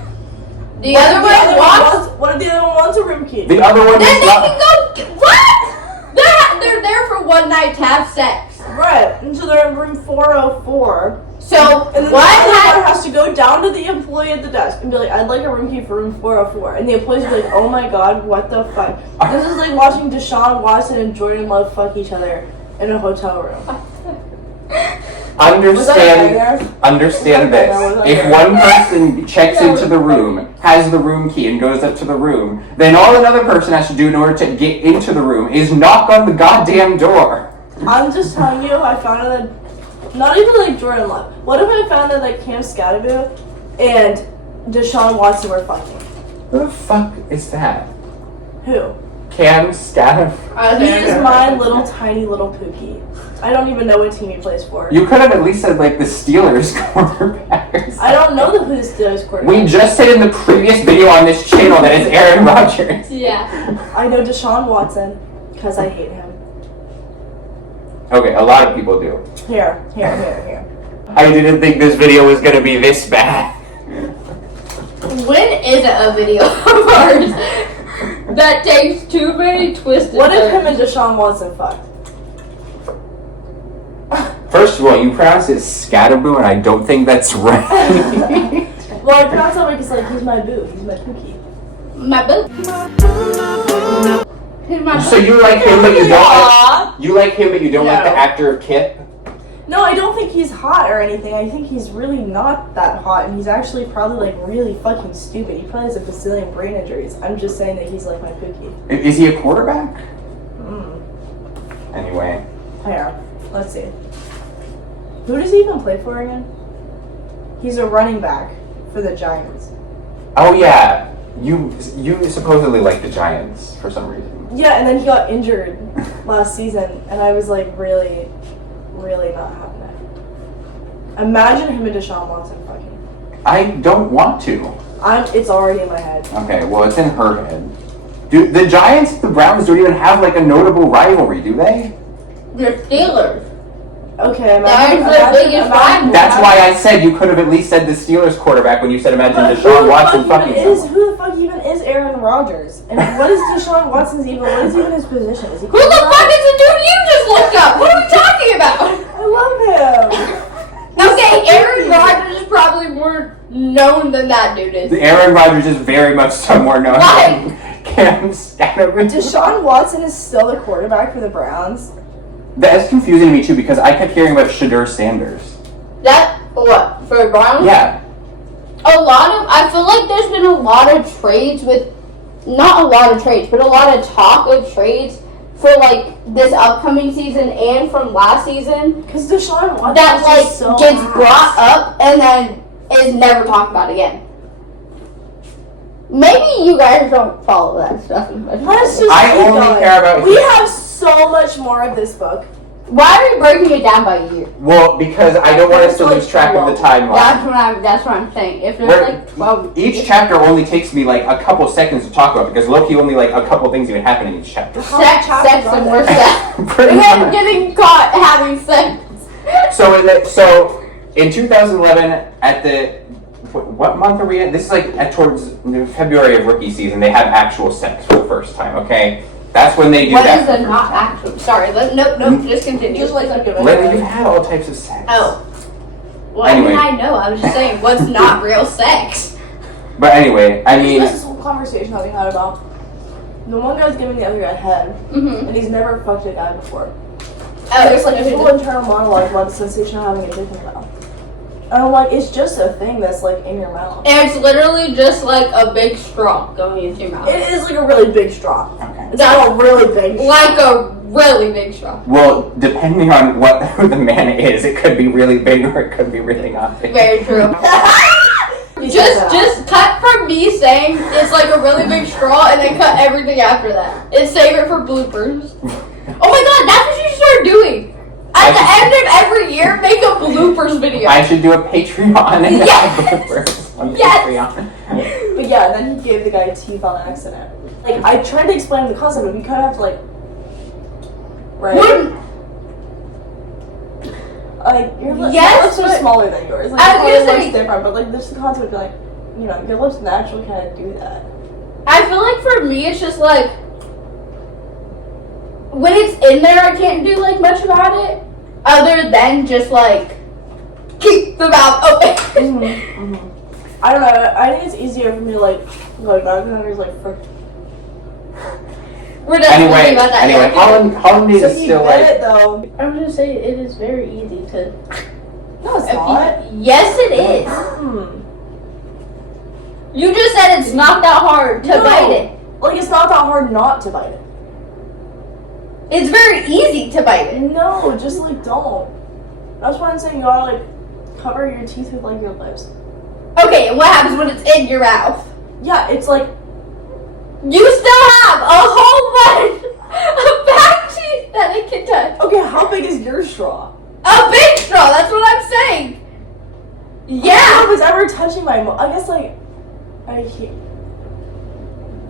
The other one wants. What if the other one wants a room key? The other one Then is they not. can go. What? They're there for one night to have sex. Right, and so they're in room 404. So And then what the other one has has to go down to the employee at the desk and be like, I'd like a room key for room 404. And the employee's be like, oh my god, what the fuck? This is like watching Deshaun Watson and Jordan Love fuck each other in a hotel room. Was that there? Understand Okay, that was this. If there. one person checks into the room, has the room key, and goes up to the room, then all another person has to do in order to get into the room is knock on the goddamn door. I'm just telling you, I found out that, not even like Jordan Love. What if I found out that Cam Scuttlebug and Deshaun Watson were fucking? Who the fuck is that? Who? Cam Scuttlebug. He is my little tiny little pookie. I don't even know what team he plays for. You could have at least said like the Steelers quarterback. I don't know who the Steelers quarterback. We just said in the previous video on this channel that it's Aaron Rodgers. Yeah. I know Deshaun Watson because I hate him. Okay, a lot of people do. Here. I didn't think this video was gonna be this bad. When is a video of ours that takes too many twists? What if him and Deshaun Watson fucked? First of all, you pronounce it Scatterboo, and I don't think that's right. Well, I pronounce it like it's like he's my boo, he's my pookie. My boot. Here's my So boot. you like him, but you don't. Aw. You like him, but you don't like No. the actor of Kip. No, I don't think he's hot or anything. I think he's really not that hot, and he's actually probably like really fucking stupid. He probably has a bazillion brain injuries. I'm just saying that he's like my pookie. Is he a quarterback? Mm. Anyway, Here, let's see. Who does he even play for again? He's a running back for the Giants. oh yeah, you supposedly like the Giants for some reason. Yeah, and then he got injured last season, and I was like really not having it. Imagine him and Deshaun Watson fucking. I don't want to. It's already in my head. Okay, well it's in her head. Dude, the Giants and the Browns don't even have like a notable rivalry, do they? They're Steelers. Okay, That's the biggest rival. That's why I said you could have at least said the Steelers quarterback when you said imagine Deshaun Watson fucking someone. Who the fuck even is Aaron Rodgers? And what is Deshaun Watson's even? What is even his position? Is he? Who the fuck is the dude you just looked up? What are we talking about? I love him. Okay, Aaron Rodgers is probably more known than that dude is. Aaron Rodgers is very much so more known than Cam Scuttlebug. Deshaun Watson is still the quarterback for the Browns. That's confusing to me too because I kept hearing about Shedeur Sanders. That, what, for Browns? Yeah. I feel like there's been a lot of trades with, not a lot of trades, but a lot of talk of trades for like this upcoming season and from last season. Because Deshaun Watson that like is so gets ass. brought up and then is never talked about again. Maybe you guys don't follow that stuff as much. Let's just I keep only going. care about. We have so much more of this book. Why are we breaking it down by year? Well, because I don't want us to lose track of the timeline. That's what I'm saying. If there's like 12, Each chapter only takes me like a couple seconds to talk about because Loki only like a couple things even happen in each chapter. sex and more sex, Pretty and then much. getting caught having sex. So in 2011 at the what month are we in? This is like towards February of rookie season. They have actual sex for the first time. Okay, that's when they do What that. is a not actual? Sorry, nope, just continue. Just like Lately, you've had all types of sex. Oh. Well, Anyway. I know. I was just saying, what's not real sex? But anyway, I mean, This whole conversation that we had about the one guy's giving the other guy head, Mm-hmm. and he's never fucked a guy before. Oh, There's like a whole internal monologue about the sensation of having a dick in your mouth. And I'm like, it's just a thing that's like in your mouth. And it's literally just like a big straw going into your mouth. It is like a really big straw. okay. It's like a really big straw. Like a really big straw. Well, depending on who the man is, it could be really big or it could be really not big. Very true. Just cut from me saying it's like a really big straw and then cut everything after that. And save it for bloopers. Oh my god, that's what you should start doing. At the end of every year, make a bloopers video. I should do a Patreon and Yes! have bloopers on Yes! Patreon. But yeah, then he gave the guy teeth on accident. Like, I tried to explain the concept, but we kind of have to like... Right? Wouldn't- Like, your lips, Yes, my lips are but- smaller than yours. Like, I was your gonna lips say- different, but like, there's the concept of like, you know, your lips naturally kind of do that. I feel like for me, it's just like when it's in there, I can't do like much about it, other than just like keep the mouth open. I don't know. I think it's easier for me to like rather than there's like frick. We're definitely Anyway, about that. anyway, Holland So is you still get like. it though. I was gonna say it is very easy to. No, it's If not. yes, it is. You just said it's not that hard to No. bite it. Like, it's not that hard not to bite it. It's very easy to bite it. No, just like don't. That's why I'm saying you gotta like cover your teeth with like your lips. Okay, and what happens when it's in your mouth? Yeah, it's like You still have a whole bunch of back teeth that it can touch. okay. How big is your straw? A big straw, that's what I'm saying. I Yeah. was ever touching my. I guess like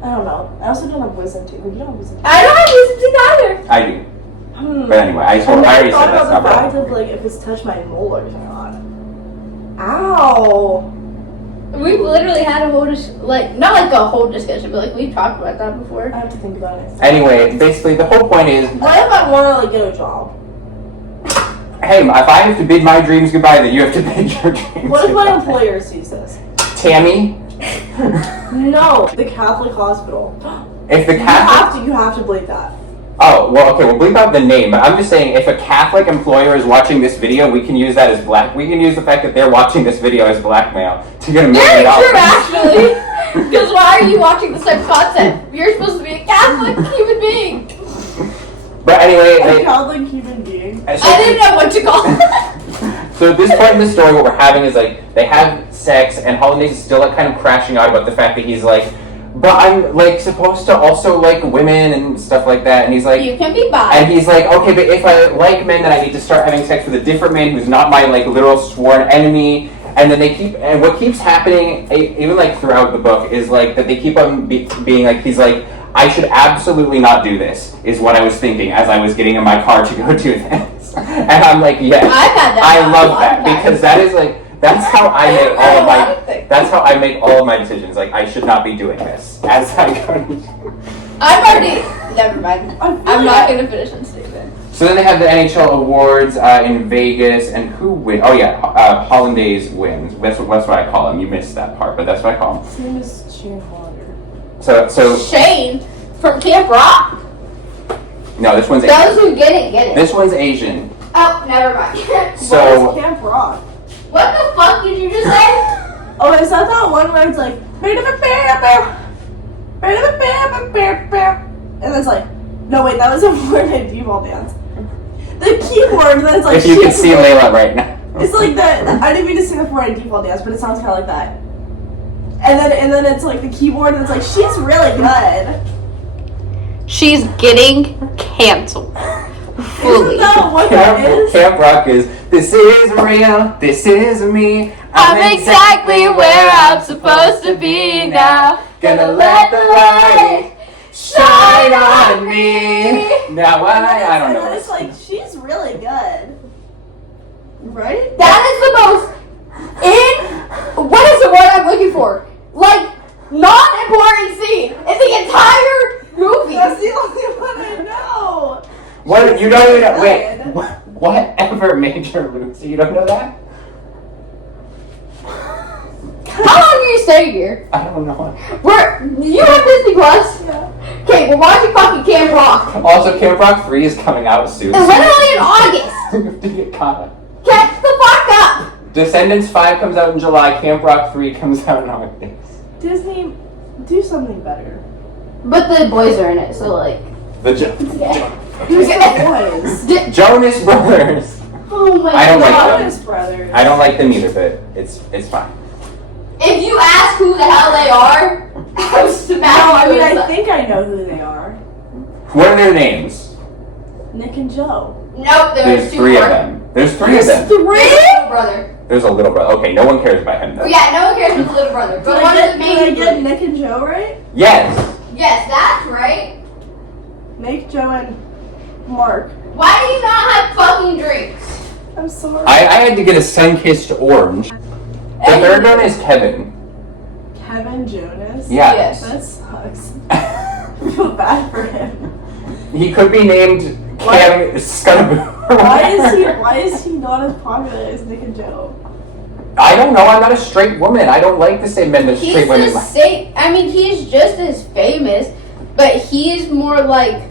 I don't know. I also don't have wisdom teeth. Like, you don't have wisdom teeth. I don't have wisdom teeth either. I do. But anyway, I I already thought said that's about not the fact wrong. of like if it's touched my molars or not. Ow. We've literally had a whole not like a whole discussion, but like we've talked about that I before. have to think about it. Anyway, basically the whole point is, What if I want to like get a job? hey, if I have to bid my dreams goodbye, then you have to bid your dreams What if my goodbye. employer sees this? Tammy, No, the Catholic hospital. if the Catholic... You have to bleep that. Oh, well, okay, we'll bleep out the name, but I'm just saying, if a Catholic employer is watching this video, we can use that as we can use the fact that they're watching this video as blackmail to get $1 Very million. true, actually. Because why are you watching the same content? You're supposed to be a Catholic human being. But anyway, A Catholic human being. I didn't know what to call it. So at this point in the story, what we're having is like they have sex, and Hollandaise is still like kind of crashing out about the fact that he's like, but I'm like supposed to also like women and stuff like that, and he's like, You can be bi. and he's like, okay, but if I like men, then I need to start having sex with a different man who's not my like literal sworn enemy. And then and what keeps happening, even like throughout the book, is like that they keep on being like, he's like, I should absolutely not do this, is what I was thinking as I was getting in my car to go do this. this. And I'm like, yes. I've had that. I love that I've had because that. that is like, that's how I make all of my, that's how I make all of my decisions. Like, I should not be doing this as I go. I've already. Never mind. I'm not gonna finish this statement. So then they have the NHL awards in Vegas, and who wins? Oh yeah, Hollandaise wins. That's what I call him. You missed that part, but that's what I call him. His name is Shane Hollander. So Shane from Camp Rock. no, this one's Those Asian. who get it. This one's Asian. Oh, never mind. So What is Camp Rock? What the fuck did you just say? Oh, is that one where it's like, and it's like, no wait, that was a Fortnite default dance. The keyboard, then it's like, if you can she's see really- Layla right now. It's like that. I didn't mean to sing the Fortnite default dance, but it sounds kind of like that. And then it's like the keyboard, and it's like, she's really good. She's getting canceled. Fully. Isn't that what that is? Camp Rock is, this is real, this is me. I'm exactly where I'm supposed to be now. Gonna let the light shine on me. Now I don't know. And then it's like, she's really good. Right? That is the most what is the word I'm looking for? Like non-important scene in the entire movie. That's the only one I know. What you don't even know? good. Wait, whatever made her lose? So you don't know that? How long do you stay here? I don't know. You have Disney Plus? Yeah. Okay, we're watching fucking Camp Rock. Also, Camp Rock 3 is coming out soon. And literally in August. You have to get caught up. Catch the fuck up. Descendants 5 comes out in July. Camp Rock 3 comes out in August. Disney, do something better. But the boys are in it, so like. The Who's the boys? Jonas Brothers. Oh my I don't like god. them. Jonas Brothers. I don't like them either, but it's fine. If you ask who the hell they are, I'm No, smacking I mean, you in I the- think I know who they are. What are their names? Nick and Joe. Nope, There's two 3 of more. them. There's 3 of them. There's a little brother. There's a little brother. Okay, no one cares about him Oh though. yeah, no one cares who's the little brother. But one of the Did I main get Nick and Joe right? Yes. Yes, that's right. Nick, Joe, and Mark. Why do you not have fucking drinks? I'm sorry. I had to get a sun-kissed orange. The third one is Kevin. Kevin Jonas? Yeah. Yes. That sucks. I feel bad for him. He could be named Cam Scuttlebug. Why is he not as popular as Nick and Joe? I don't know. I'm not a straight woman. I don't like to say men that He's straight women the like. same. I mean, he's just as famous, but he's more like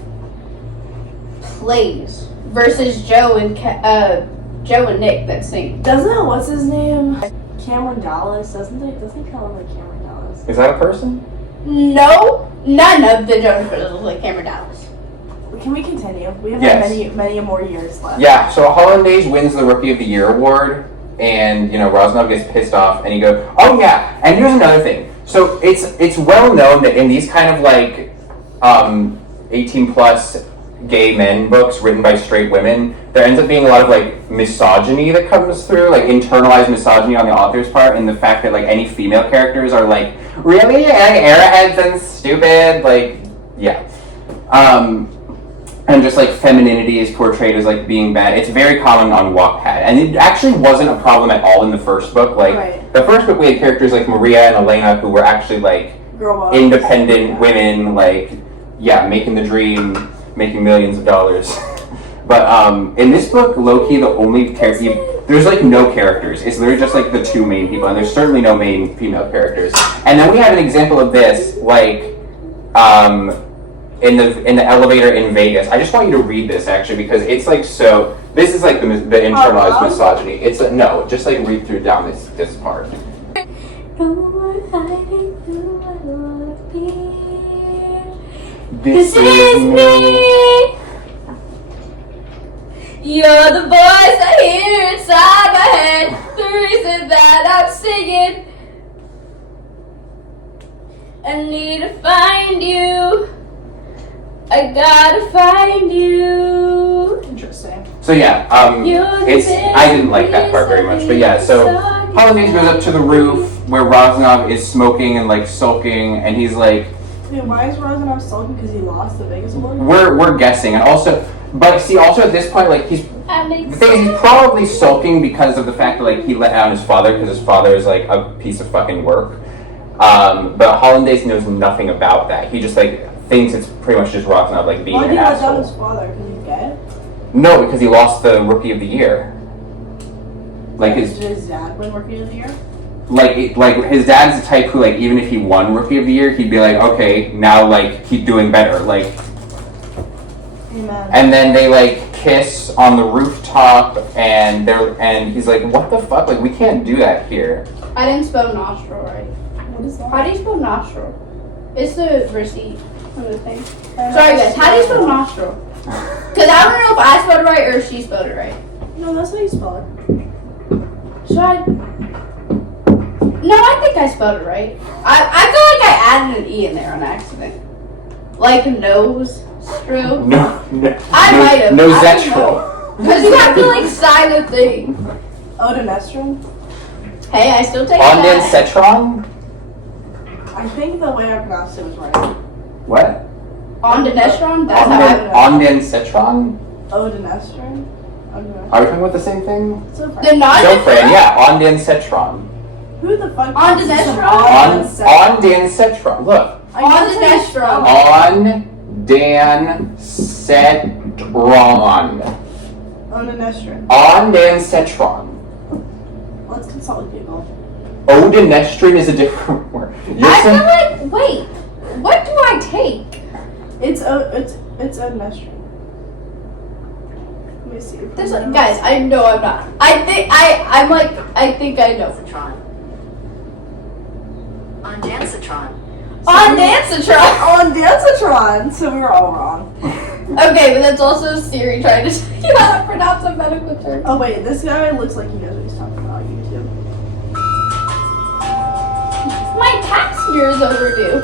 plays versus Joe and Nick that sing. Doesn't what's his name? Cameron Dallas. Doesn't he call him like Cameron Dallas? Is that a person? No, none of the Jonas Brothers look like Cameron Dallas. Can we continue? We have Yes. many more years left. Yeah. So Hollandaise wins the Rookie of the Year award, and Rosnov gets pissed off, and he goes, "Oh yeah." And here's another thing. So it's well known that in these kind of like 18 plus gay men books written by straight women, there ends up being a lot of like misogyny that comes through, like internalized misogyny on the author's part, and the fact that like any female characters are like really airheads and stupid, like yeah, and just like femininity is portrayed as like being bad. It's very common on Wattpad, and it actually wasn't a problem at all in the first book. Like Right. the first book, we had characters like Maria and Elena who were actually like Girl boss. independent women, like making the dream, making millions of dollars. But in this book, low-key, the only character, there's like no characters. It's literally just like the 2 main people, and there's certainly no main female characters. And then we have an example of this, like in the elevator in Vegas. I just want you to read this actually, because it's like so. This is like the internalized loud? misogyny. It's no, just like read through down this part. This is me. You're the voice I hear inside my head. The reason that I'm singing. I need to find you. I gotta find you. Interesting. So yeah, I didn't like that part very much, but yeah, so Hollandaise goes up to the roof where Rosnov is smoking and like sulking, and he's like, Wait, why is Rosanoff sulking because he lost the Vegas award? we're guessing, and also, but see, also at this point, like he's That The makes thing is, sense. he's probably sulking because of the fact that like he let down his father because his father is like a piece of fucking work. But Hollandaise knows nothing about that. He just like thinks it's pretty much just rotten up like being Why an did he let down his asshole. father? Because he's gay? No, because he lost the Rookie of the Year. Like Did his dad win Rookie of the Year? like his dad's the type who like even if he won Rookie of the Year, he'd be like, okay, now like keep doing better. Like, Amen. and then they like kiss on the rooftop, and he's like, what the fuck? Like, we can't do that here. I didn't spell nostril right. What is that? How do you spell nostril? It's the receipt on the thing. Sorry guys, how do you spell nostril? Because I don't know if I spelled it right or if she spelled it right. No, that's how you spell it. Should I? No, I think I spelled it right. I feel like I added an E in there on accident. Like nostril. No, I might have. No I don't zetral. Because you have to like sign the thing. Ondansetron? Hey, I still take that. Ondansetron? I think the way I pronounced it was right. What? Ondansetron? That's how I Ondansetron? Ondansetron? Are we talking about the same thing? So The far. non Zofran, yeah, ondansetron. Who the fuck? Ondansetron? Ondansetron. Look. Ondansetron. Ondansetron. Ondansetron. Ondansetron. Let's consult with people. Odinestrin is a different word. You're I saying- feel like, wait, what do I take? It's ondansetron. Let me see. There's like, guys, I know I'm not. I think I know. Ondansetron. Ondansetron. Ondansetron. So we were all wrong. Okay, but that's also Siri trying to tell you how to pronounce a medical term. Oh wait, this guy looks like he knows what he's talking about on YouTube. My tax year is overdue.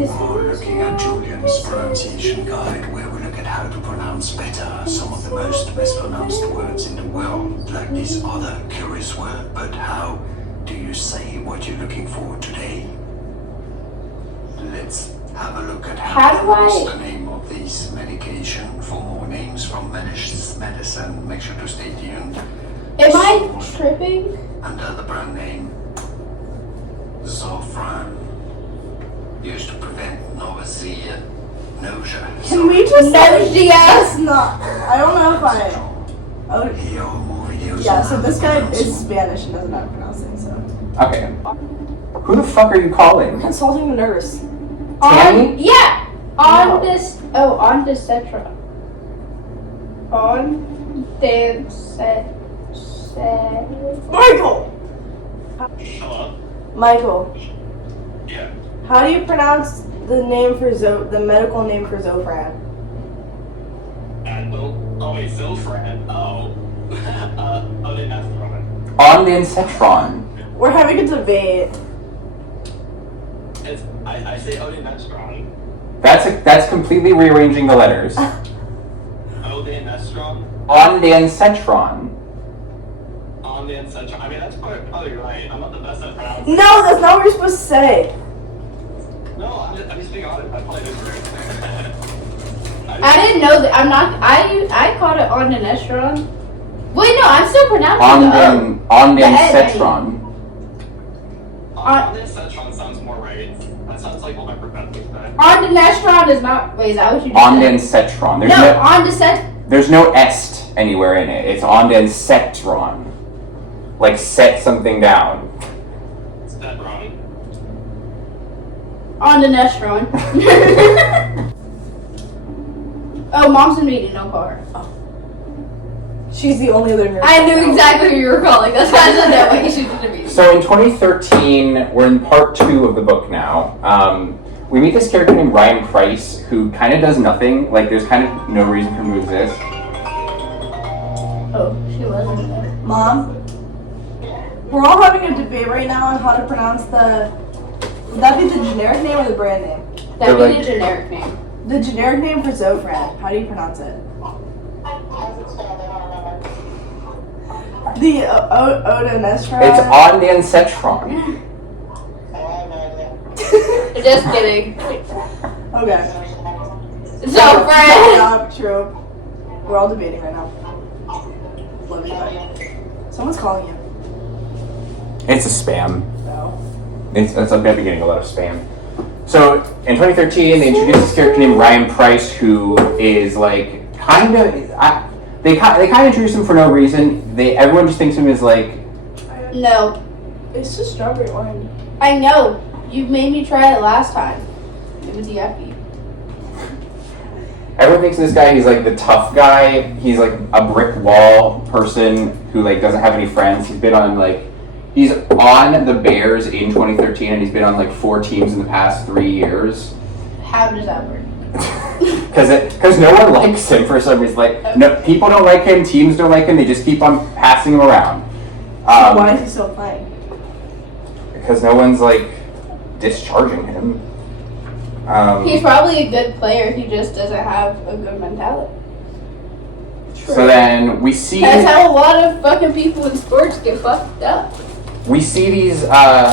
You are looking at Julian's pronunciation guide, where we look at how to pronounce better some of the most mispronounced words in the world, like this other curious word. But how do you say what you're looking for today? Let's have a look at How how to do I- pronounce the name of this medication. For more names from medicine, make sure to stay tuned. Am I tripping? Under the brand name Zofran, used to prevent nausea. Can we just Nausea. That's not. I don't know if I. Oh, Here are more videos yeah. on So how this to guy pronounce is Spanish and doesn't know how to pronounce things. So Okay. Who the fuck are you calling? consulting the nurse. Tammy? Yeah. On No. this. Oh, on this cetera. On this Michael. Hello? Michael. Yeah. How do you pronounce the name for the medical name for Zofran? Wait, Zofran. Oh. Ondansetron. Ondansetron. We're having a debate. I say ondansetron. That's completely rearranging the letters. Ondansetron. Ondansetron. Ondansetron. I mean, that's probably right. I'm not the best at pronouncing. No, that's not what you're supposed to say. No, I'm just being honest. I probably didn't correct. I didn't know that. I'm not. I caught it on the Nestron. Wait, no, I'm still pronouncing the O. Ondansetron. Ondansetron sounds more right. That sounds like what my professor said. On the Nestron is not. Wait, is that what you just said? Ondansetron. No, on the set. There's no est anywhere in it. It's ondansetron. Like set something down. Is that wrong? On the Nestron. Oh, mom's in meeting, no car. She's the only other nurse. I knew exactly who you were calling. That's why I said that. Like, she's in a meeting. So in 2013, we're in part 2 of the book now. We meet this character named Ryan Price, who kind of does nothing. Like, there's kind of no reason for him to exist. Oh, she wasn't there. Mom, we're all having a debate right now on how to pronounce the. Would that be the generic name or the brand name? That'd They're be like- the generic name. The generic name for Zofran. How do you pronounce it? The ondansetron. It's ondansetron. Just kidding. Okay. So, Fred. Yeah, true. We're all debating right now. Love you, bye. Someone's calling you. It's a spam. No. I'm gonna be getting a lot of spam. So in 2013, they introduced this character named Ryan Price, who is like kind of. They kind of introduced him for no reason. Everyone just thinks of him as like. No. It's just strawberry wine. I know. You made me try it last time. It was yucky. Everyone thinks of this guy. He's like the tough guy. He's like a brick wall person who like doesn't have any friends. He's on the Bears in 2013, and he's been on like 4 teams in the past 3 years. How does that work? Because no one likes him for some reason. Like no, people don't like him. Teams don't like him. They just keep on passing him around. Why is he still playing? Because no one's like discharging him. He's probably a good player. He just doesn't have a good mentality. So then we see. That's how a lot of fucking people in sports get fucked up. We see these.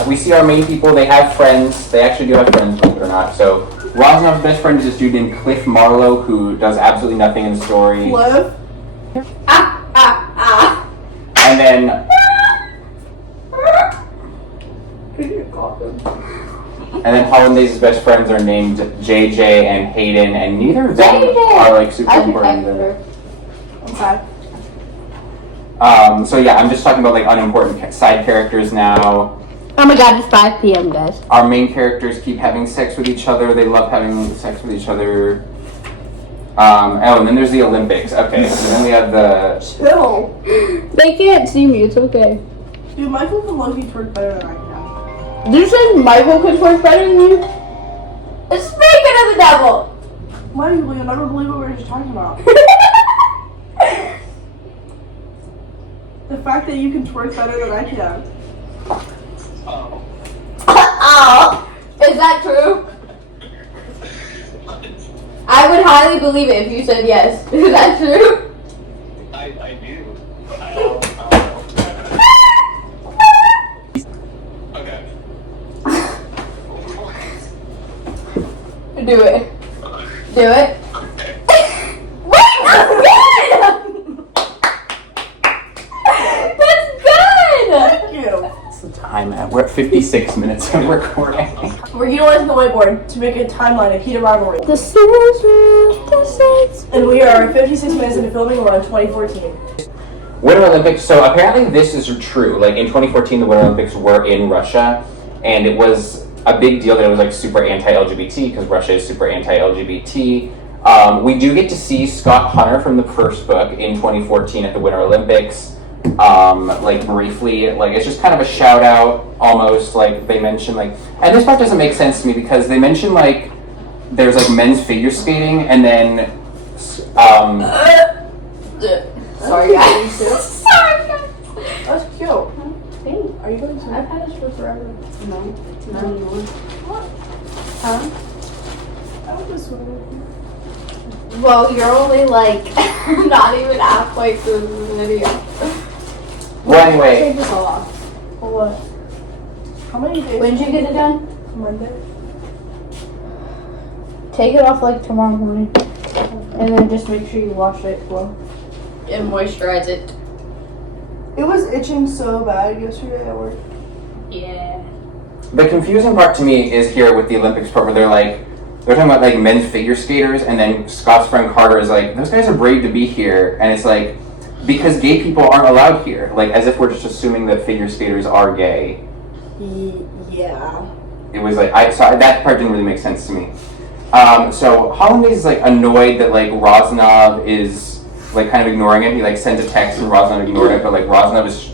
We see our main people. They have friends. They actually do have friends, believe it or not. So Rosnov's best friend is this dude named Cliff Marlowe, who does absolutely nothing in the story. Cliff? And then. And then Hollandaise' best friends are named JJ and Hayden, and neither of them are like super important either. Okay. So yeah, I'm just talking about like unimportant side characters now. Oh my god, it's 5 p.m., guys. Our main characters keep having sex with each other. They love having sex with each other. And then there's the Olympics. Okay, so then we have the. Chill. They can't see me, it's okay. Dude, Michael can low-key twerk better than I can. Did you say Michael could twerk better than you? Speaking of the devil! Michael, you'll never believe what we were just talking about. The fact that you can twerk better than I can. Oh, is that true? I would highly believe it if you said yes. Is that true? I do. Okay. Do it. Do it. Wait, that's good! That's good! Thank you. What's the time at? We're at 56 minutes of recording. We're utilizing the whiteboard to make a timeline of Heated Rivalry. The scissors, And we are 56 minutes into filming. We're on 2014. Winter Olympics. So apparently this is true. Like in 2014, the Winter Olympics were in Russia, and it was a big deal that it was like super anti-LGBT because Russia is super anti-LGBT. We do get to see Scott Hunter from the first book in 2014 at the Winter Olympics. Like briefly, like it's just kind of a shout out almost, like they mention like, and this part doesn't make sense to me because they mention like there's like men's figure skating and then Sorry, guys. Sorry, guys. That's cute. Hey, Are you going to? I've had this for forever. No, not anymore. Huh? I want this one. Well, you're only like not even halfway through the video. well anyway. Take this all off. For what? How many days? When did you get it done? Monday. Take it off like tomorrow morning. And then just make sure you wash it well. And moisturize it. It was itching so bad yesterday at work. Yeah. The confusing part to me is here with the Olympics part where they're talking about like men's figure skaters, and then Scott's friend Carter is like, those guys are brave to be here, and it's like, because gay people aren't allowed here, like as if we're just assuming that figure skaters are gay. Yeah. It was like, that part didn't really make sense to me. So Hollandaise is like annoyed that like Rosnov is like kind of ignoring it. He like sent a text and Rosnov ignored it, but like Rosnov is,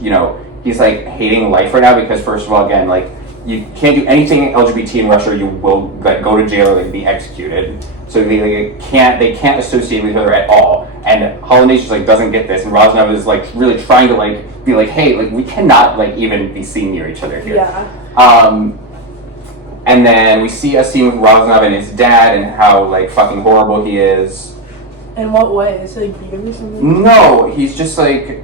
he's like hating life right now because first of all, again, like you can't do anything LGBT in Russia, you will like go to jail or like be executed. So they can't associate with each other at all. And Hollandaise just like doesn't get this, and Rosnov is like really trying to like be like, hey, like we cannot like even be seen near each other here. Yeah. And then we see a scene with Rosnov and his dad and how like fucking horrible he is. In what way? Is he like beating or something? No, he's just like,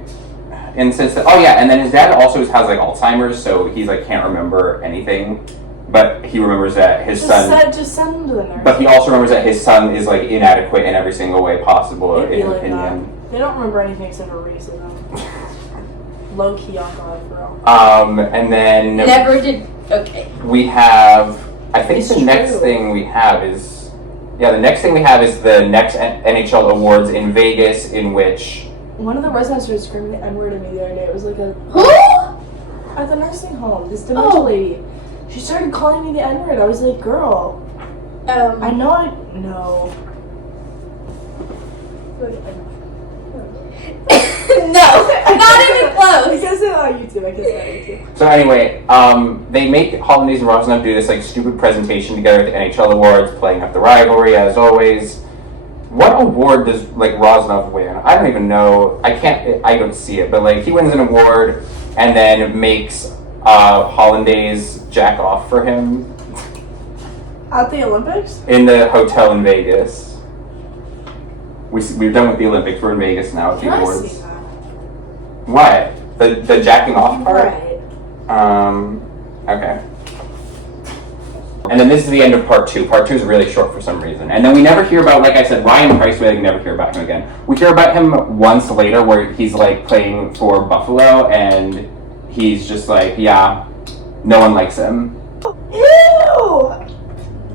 in the sense that, and then his dad also has like Alzheimer's, so he's like can't remember anything. but he remembers that his son. Just send him to the nurse. But he also remembers that his son is like inadequate in every single way possible, It'd be in like opinion. that. They don't remember anything except for racism. Low key on God, for real. And then Never did. Okay. we have. I think It's the next true. thing we have is. Yeah, the next thing we have is the next NHL awards in Vegas, in which. One of the residents started screaming the N-word at me the other day. It was like Who? at the nursing home. This dementia lady. She started calling me the N-word. I was like, girl, I know I know. No, not even I close. guess it on YouTube. So anyway, they make Hollandaise and Rosnoff do this like stupid presentation together at the NHL awards, playing up the rivalry as always. What award does like Rosnoff win? I don't even know. I don't see it, but like he wins an award and then makes Hollandaise jack off for him At the Olympics? in the hotel in Vegas. We're done with the Olympics. We're in Vegas now with the Can I awards. see that? What? The jacking off part? Right. Okay. And then this is the end of part 2. Part 2 is really short for some reason. And then we never hear about, like I said, Ryan Price, we never hear about him again. We hear about him once later where he's like playing for Buffalo and he's just like, yeah, no one likes him. Ew!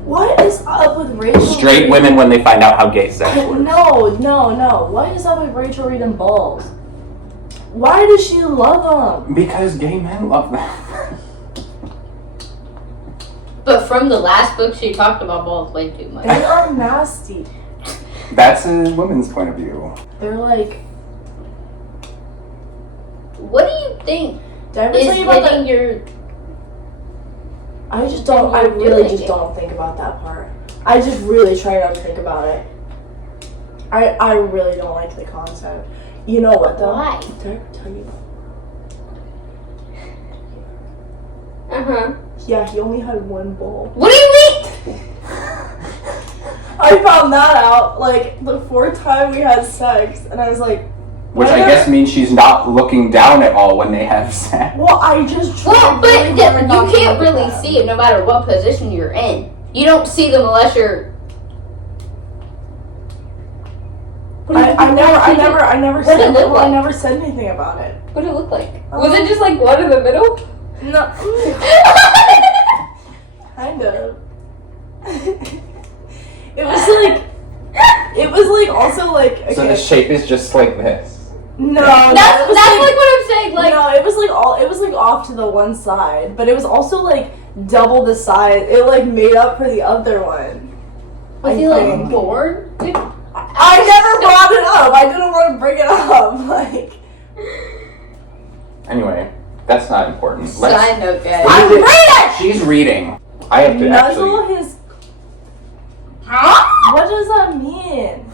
What is up with Rachel? Straight women when they find out how gay sex works. No. What is up with Rachel Reed and balls? Why does she love them? Because gay men love them. But from the last book, she talked about balls way too much. They are nasty. That's a woman's point of view. They're like. What do you think Did I ever is tell you about hitting that? your? I just don't. I You're really doing just it. don't think about that part. I just really try not to think about it. I really don't like the concept. You know what though? Why? Did I ever tell you? Uh-huh. Yeah, he only had one bowl. What do you mean? I found that out like the 4th time we had sex, and I was like, Which I guess means she's not looking down at all when they have sex. well, I just Well, tried but really hard not you to can't look at really them. see it no matter what position you're in. You don't see them unless you're. I never What said did it look well, I like? never said anything about it. What did it look like? Was it just like one in the middle? No. Kind of. It was like also like okay. So the shape is just like this. No, That's like what I'm saying. Like no, it was like off to the one side, but it was also like double the size. It like made up for the other one. was he I like think. bored? I never brought it up. I didn't want to bring it up. Like Anyway, that's not important. Side note, guys. I'm reading. She's reading. I have to Nuzzle actually. his. Huh? What does that mean?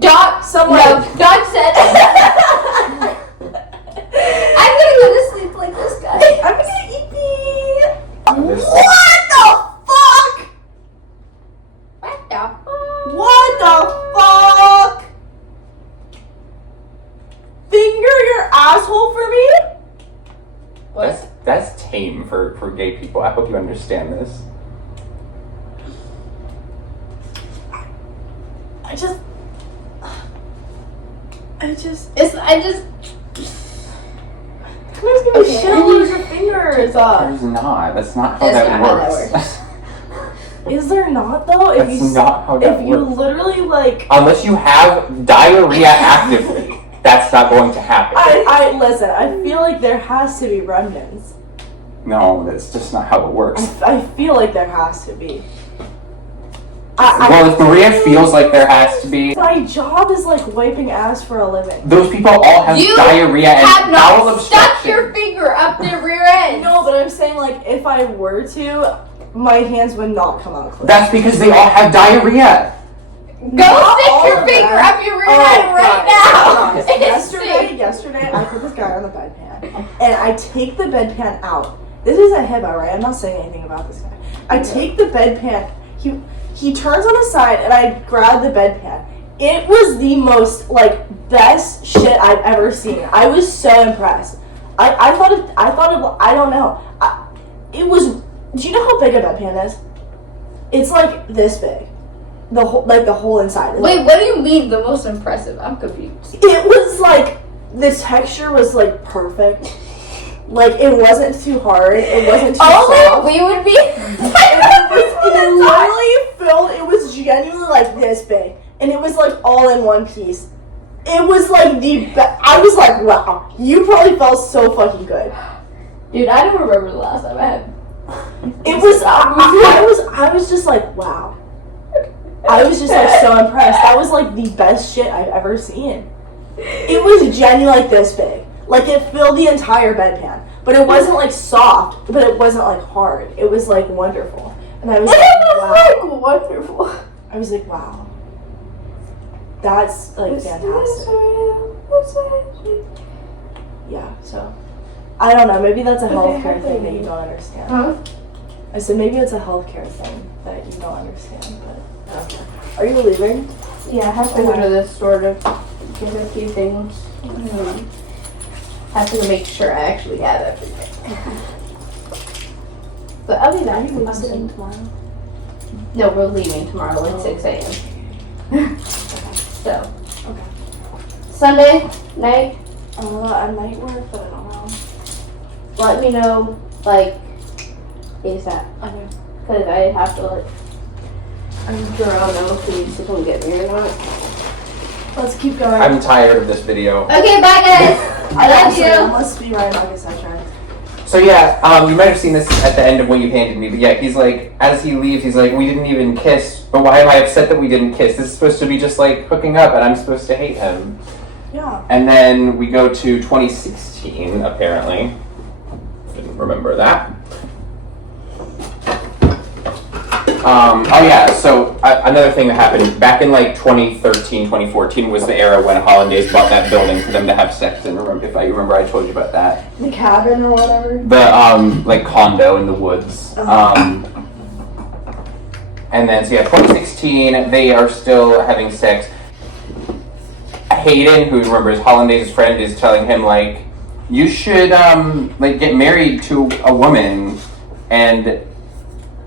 Doc. Someone- No, Doc said. I'm gonna go to sleep like this guy. I'm gonna eat pee. This- What the fuck? What the fuck? What the fuck? Finger your asshole for me? That's tame for gay people. I hope you understand this. I just. There's gonna be Okay. shit all over your fingers. There's not. That's not how That's that not how works. that Is there not though? If That's you not how that if you works. literally like. Unless you have diarrhea actively, that's not going to happen. I listen. I feel like there has to be remnants. No, that's just not how it works. I feel like there has to be. Well, if Maria feels like there has to be, My job is like wiping ass for a living. those people all have You diarrhea have and bowel not stuck your obstruction. finger up their rear end. No, but I'm saying like if I were to, my hands would not come out clean. That's because they all have diarrhea. Go Not stick all your of finger them. up your rear end right now. guys. Yesterday, I put this guy on the bedpan, and I take the bedpan out. This isn't him, alright? I'm not saying anything about this guy. I take the bedpan. He turns on his side, and I grab the bedpan. It was the most best shit I've ever seen. I was so impressed. I thought I don't know. It was Do you know how big a bedpan is? It's like this big. The whole inside. Is Wait, what do you mean the most impressive? I'm confused. It was like, the texture was like perfect. Like, it wasn't too hard. It wasn't too soft. We would be. It literally filled, it was genuinely like this big. And it was like all in one piece. It was like the best. I was like, wow, you probably felt so fucking good. Dude, I don't remember the last time I had. It was, I was just like, wow. I was just like so impressed. That was like the best shit I've ever seen. It was genuinely like this big. Like, it filled the entire bedpan. But it wasn't like soft, but it wasn't like hard. It was like wonderful. And I was like, wow. Like wonderful. I was like, wow. That's like fantastic. Yeah, so I don't know, maybe that's a healthcare thing that you don't understand. Huh? I said maybe it's a healthcare thing that you don't understand, but okay. Are you leaving? Yeah, I have to go to the store to get a few things. Have to make sure I actually have everything. But other than that, Are you leaving tomorrow? no, we're leaving tomorrow at 6 a.m. So, Okay. Sunday night, I might work, but I don't know. let me know, like, ASAP. Okay. Because I have to let Jerome know if he needs to come get me or not. Let's keep going. I'm tired of this video. Okay, bye guys! I love you! Must be right about ondansetron. So yeah, you might have seen this at the end of what you handed me, but yeah, he's like, as he leaves, he's like, we didn't even kiss, but why am I upset that we didn't kiss? This is supposed to be just like hooking up, and I'm supposed to hate him. Yeah. And then we go to 2016, apparently. Didn't remember that. Oh yeah, so another thing that happened back in like 2013, 2014 was the era when Hollandaise bought that building for them to have sex in. If I remember, I told you about that. The cabin or whatever. The like condo in the woods. And then so yeah, 2016, they are still having sex. Hayden, who remembers Hollandaise's friend, is telling him like, you should like get married to a woman, and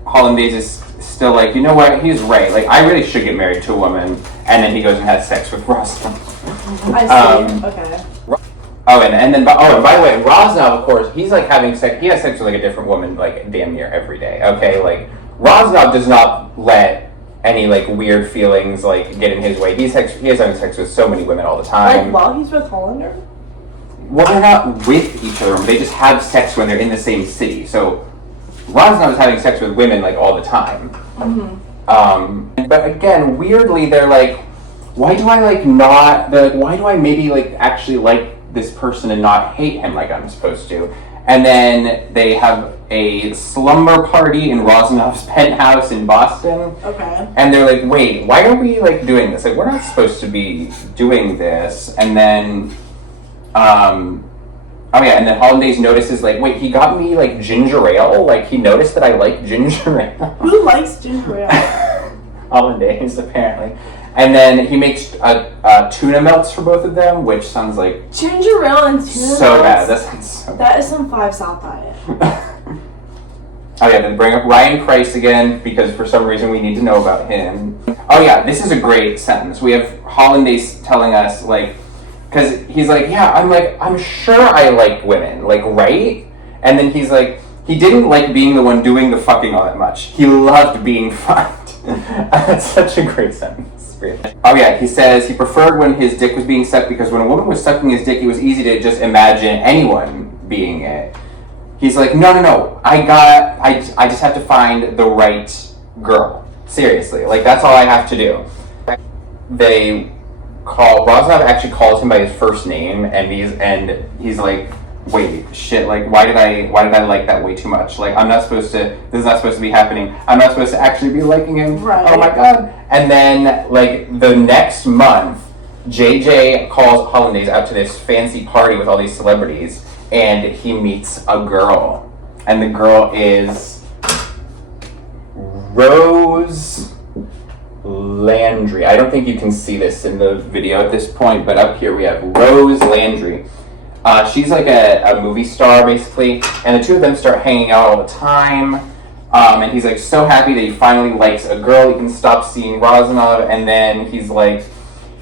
Hollandaise is still like, you know what, he's right, like I really should get married to a woman. And then he goes and has sex with Rosnov. I see. Okay. And then by the way, Rosnov, of course, he's like having sex, he has sex with like a different woman like damn near every day, okay? Like Rosnov does not let any like weird feelings like get in his way. He is having sex with so many women all the time. Like while he's with Hollander? Well, they're not with each other, they just have sex when they're in the same city. So Rosnov is having sex with women like all the time. But again, weirdly, they're like, why do I like not? They're like, why do I maybe like actually like this person and not hate him like I'm supposed to? And then they have a slumber party in Rosnov's penthouse in Boston. Okay. And they're like, wait, why are we like doing this? Like, we're not supposed to be doing this. And then, and then Hollandaise notices, like, wait, he got me, like, ginger ale? Like, he noticed that I like ginger ale? Who likes ginger ale? Hollandaise, apparently. And then he makes tuna melts for both of them, which sounds like... Ginger ale and tuna so melts? bad. That sounds so bad. That is some 5 South diet. Then bring up Ryan Price again, because for some reason we need to know about him. Oh yeah, this is a great sentence. We have Hollandaise telling us, like, because he's like, yeah, I'm sure I like women, like, right? And then he's like, he didn't like being the one doing the fucking all that much. He loved being fucked. That's such a great sentence. Oh yeah, he says he preferred when his dick was being sucked because when a woman was sucking his dick, it was easy to just imagine anyone being it. He's like, no, I just have to find the right girl. Seriously, like, that's all I have to do. Rosnov actually calls him by his first name, and he's like, wait, shit, like, why did I like that way too much? Like, this is not supposed to be happening. I'm not supposed to actually be liking him. Right. Oh my god. And then, like, the next month, JJ calls Hollandaise out to this fancy party with all these celebrities, and he meets a girl. And the girl is Rose Landry. I don't think you can see this in the video at this point, but up here we have Rose Landry. She's like a movie star, basically, and the two of them start hanging out all the time. And he's like so happy that he finally likes a girl. He can stop seeing Rosanov, and then he's like,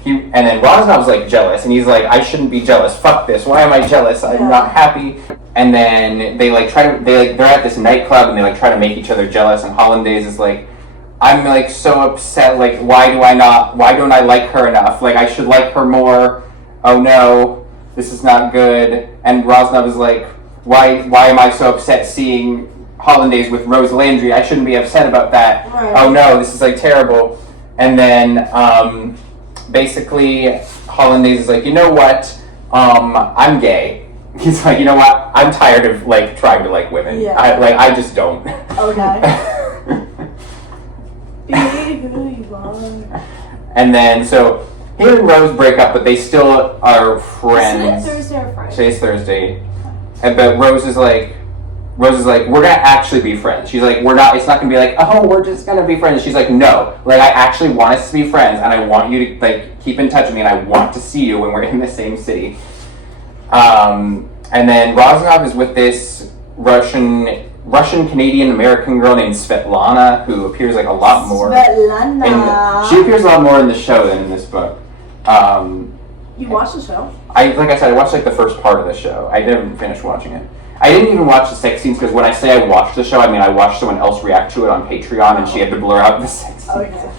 and then Rosanov's like jealous, and he's like, I shouldn't be jealous. Fuck this. Why am I jealous? I'm not happy. And then they like they're at this nightclub, and they like try to make each other jealous. And Hollandaise is like, I'm like so upset. Like, why don't I like her enough? Like, I should like her more. Oh no, this is not good. And Rosanov is like, why am I so upset seeing Hollandaise with Rose Landry? I shouldn't be upset about that. Right. Oh no, this is like terrible. And then basically Hollandaise is like, you know what? I'm gay. He's like, you know what? I'm tired of like trying to like women. Yeah. I just don't. Okay. Be who you are. And then so he and Rose break up, but they still are friends. Today's Thursday or Friday? Today's Thursday. But Rose is like, we're gonna actually be friends. She's like, it's not gonna be like, oh, we're just gonna be friends. She's like, no, like I actually want us to be friends, and I want you to like keep in touch with me, and I want to see you when we're in the same city. And then Rosanov is with this Russian Canadian American girl named Svetlana, who appears like a lot more. Svetlana. She appears a lot more in the show than in this book. You watched the show? Like I said, I watched like the first part of the show. I didn't finish watching it. I didn't even watch the sex scenes, because when I say I watched the show, I mean I watched someone else react to it on Patreon, and she had to blur out the sex scenes. Okay.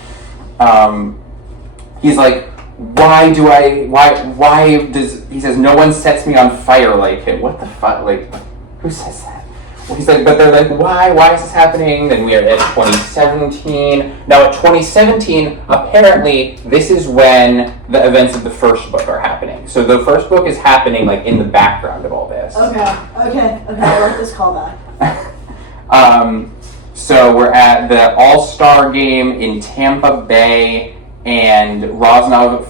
He's like, he says, no one sets me on fire like him. What the fuck? Like, who says that? Well, he's like, but they're like, why is this happening? Then we are at 2017. Now at 2017, apparently, this is when the events of the first book are happening. So the first book is happening like in the background of all this. Okay, I like this callback. So we're at the All-Star game in Tampa Bay, and Rosanov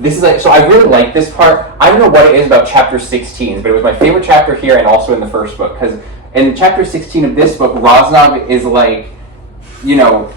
this is like, so I really like this part. I don't know what it is about chapter 16, but it was my favorite chapter here and also in the first book, because in chapter 16 of this book, Rosanov is like, you know,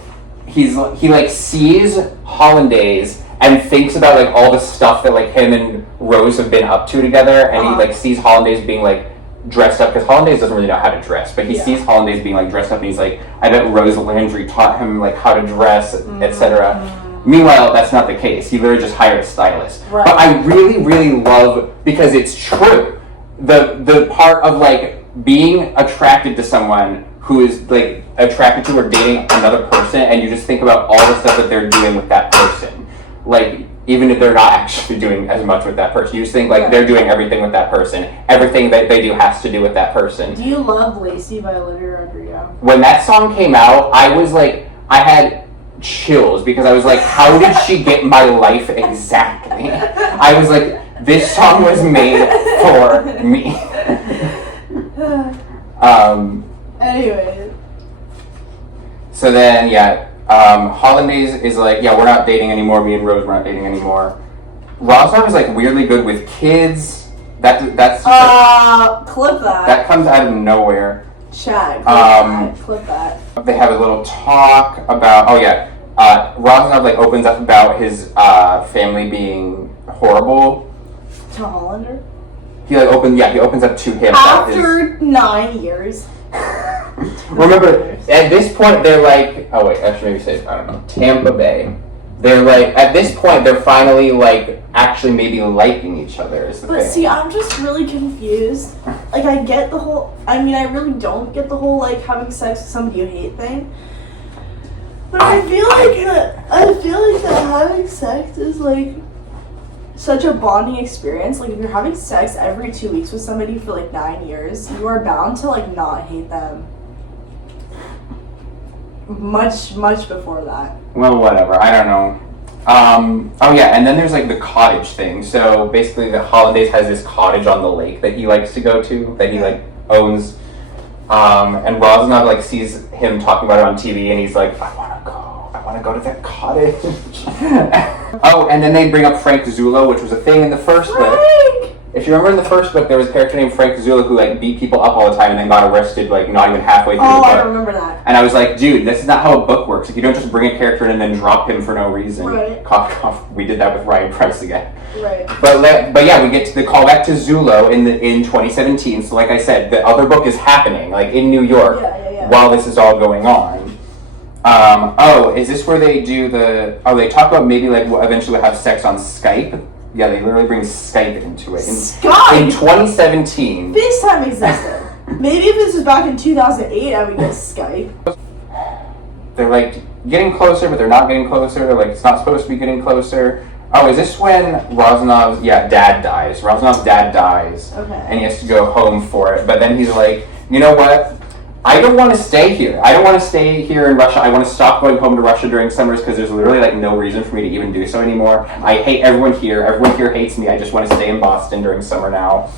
he like sees Hollandaise and thinks about like all the stuff that like him and Rose have been up to together, and he like sees Hollandaise being like dressed up, because Hollandaise doesn't really know how to dress, but he sees Hollandaise being like dressed up, and he's like, I bet Rose Landry taught him like how to dress, etc. Meanwhile, that's not the case. He literally just hired a stylist. Right. But I really, really love, because it's true, the part of like being attracted to someone who is like attracted to or dating another person, and you just think about all the stuff that they're doing with that person. Like, even if they're not actually doing as much with that person, you just think like they're doing everything with that person. Everything that they do has to do with that person. Do you love Lacey by Olivia Rodrigo? When that song came out, I was like, I had chills, because I was like, how did she get my life exactly? I was like, this song was made for me. Anyway. So then, Hollandaise is like, we're not dating anymore. Me and Rose, we're not dating anymore. Rosanov is like weirdly good with kids. That's clip that. That comes out of nowhere. Chad, clip that. They have a little talk about, Rosanov like opens up about his family being horrible. To Hollander? He opens up to him after 9 years. Remember, at this point they're like, maybe say, I don't know, Tampa Bay. They're like, at this point they're finally like actually maybe liking each other is the thing. See, I'm just really confused. Like, I get the whole, I really don't get the whole like having sex with somebody you hate thing. But I feel like that having sex is like such a bonding experience. Like, if you're having sex every 2 weeks with somebody for like 9 years, you are bound to like not hate them much before that. Well, whatever. I don't know. And then there's like the cottage thing. So basically, the Hollandaise has this cottage on the lake that he likes to go to, that he like owns. And Rosanov like sees him talking about it on TV, and he's like, I want to go to that cottage. And then they bring up Frank Zulo, which was a thing in the first book. If you remember in the first book, there was a character named Frank Zulo who like beat people up all the time and then got arrested like not even halfway through the book. I remember that. And I was like, dude, this is not how a book works. Like, you don't just bring a character in and then drop him for no reason. Right. Cough, cough. We did that with Ryan Price again. Right. But yeah, we get to the callback to Zulo in 2017. So like I said, the other book is happening, like in New York. Yeah. while this is all going on. Is this where they do they talk about maybe like we'll eventually have sex on Skype? Yeah, they literally bring Skype into it. Skype? In 2017. FaceTime existed. Maybe if this was back in 2008, I would get Skype. They're like getting closer, but they're not getting closer. They're like, it's not supposed to be getting closer. Oh, is this when Rozanov's dad dies? Rozanov's dad dies. Okay. And he has to go home for it. But then he's like, you know what? I don't want to stay here. I don't want to stay here in Russia. I want to stop going home to Russia during summers because there's literally like no reason for me to even do so anymore. I hate everyone here. Everyone here hates me. I just want to stay in Boston during summer now.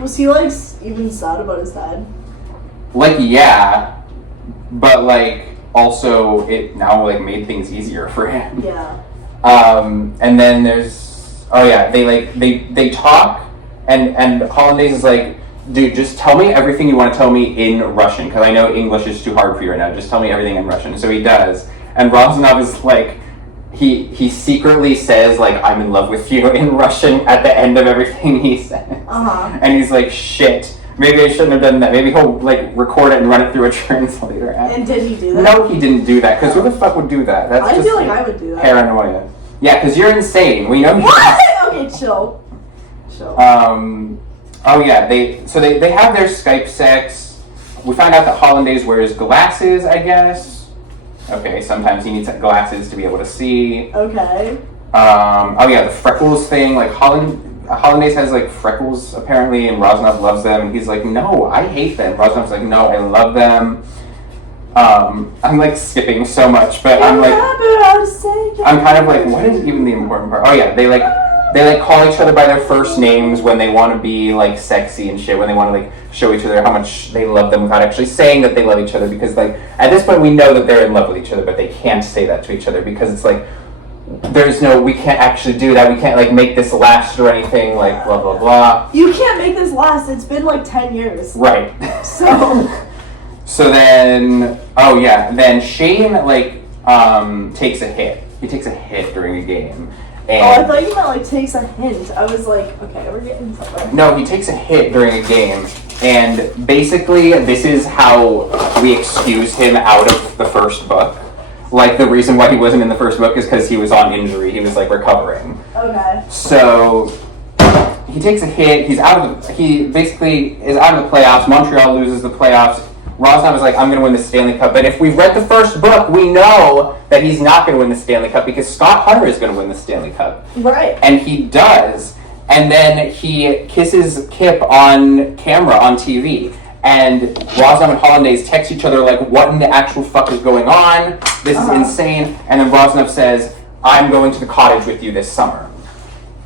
Was he like even sad about his dad? Like, yeah, but like also it now like made things easier for him. Yeah. And then there's they talk and Hollandaise is like, dude, just tell me everything you want to tell me in Russian, because I know English is too hard for you right now. Just tell me everything in Russian. So he does. And Rozanov is like, he secretly says, like, I'm in love with you in Russian at the end of everything he says. Uh-huh. And he's like, shit, maybe I shouldn't have done that. Maybe he'll, like, record it and run it through a translator. And did he do that? No, he didn't do that, because who the fuck would do that? That's I just feel like I would do that. paranoia. Yeah, because you're insane. We know you. What? Okay, chill. Oh yeah, they have their Skype sex. We find out that Hollandaise wears glasses, I guess. Okay, sometimes he needs glasses to be able to see. Okay. The freckles thing. Like Hollandaise has like freckles apparently, and Rozanov loves them. And he's like, no, I hate them. Rozanov's like, no, I love them. I'm like skipping so much, but I'm kind of like, what is even the important part? Oh yeah, they call each other by their first names when they want to be like sexy and shit, when they want to like show each other how much they love them without actually saying that they love each other, because like at this point we know that they're in love with each other, but they can't say that to each other because it's like we can't actually do that, we can't like make this last or anything, like blah blah blah. You can't make this last, it's been like 10 years. Right. So then Shane like takes a hit. He takes a hit during a game. And I thought you meant like takes a hint. I was like, okay, we're getting somewhere. No, he takes a hit during a game, and basically this is how we excuse him out of the first book. Like, the reason why he wasn't in the first book is because he was on injury. He was like recovering. Okay. So he takes a hit. He basically is out of the playoffs. Montreal loses the playoffs. Rozanov is like, I'm going to win the Stanley Cup. But if we've read the first book, we know that he's not going to win the Stanley Cup because Scott Hunter is going to win the Stanley Cup. Right. And he does. And then he kisses Kip on camera on TV. And Rozanov and Hollandaise text each other like, what in the actual fuck is going on? This is insane. And then Rozanov says, I'm going to the cottage with you this summer.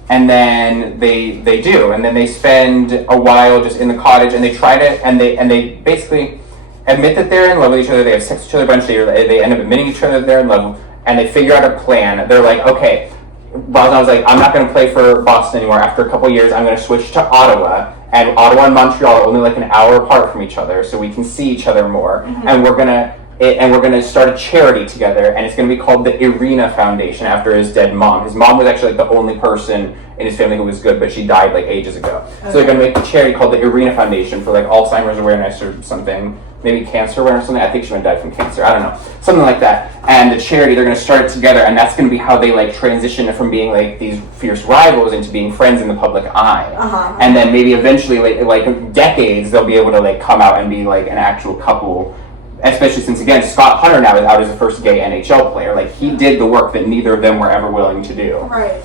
And then they do. And then they spend a while just in the cottage, and they try to, and they basically admit that they're in love with each other. They have sex with each other a bunch. They end up admitting each other that they're in love, and they figure out a plan. They're like, okay, Rozanov's like, I'm not going to play for Boston anymore. After a couple years, I'm going to switch to Ottawa. And Ottawa and Montreal are only like an hour apart from each other, so we can see each other more. Mm-hmm. And we're gonna start a charity together, and it's gonna be called the Irina Foundation after his dead mom. His mom was actually like the only person in his family who was good, but she died like ages ago. Okay. So they're gonna make a charity called the Irina Foundation for like Alzheimer's awareness or something, maybe cancer awareness or something. I think she might have died from cancer. I don't know, something like that. And the charity, they're gonna start it together, and that's gonna be how they like transition from being like these fierce rivals into being friends in the public eye. Uh-huh. And then maybe eventually, like decades, they'll be able to like come out and be like an actual couple. Especially since, again, Scott Hunter now is out as the first gay NHL player. Like, he did the work that neither of them were ever willing to do. Right.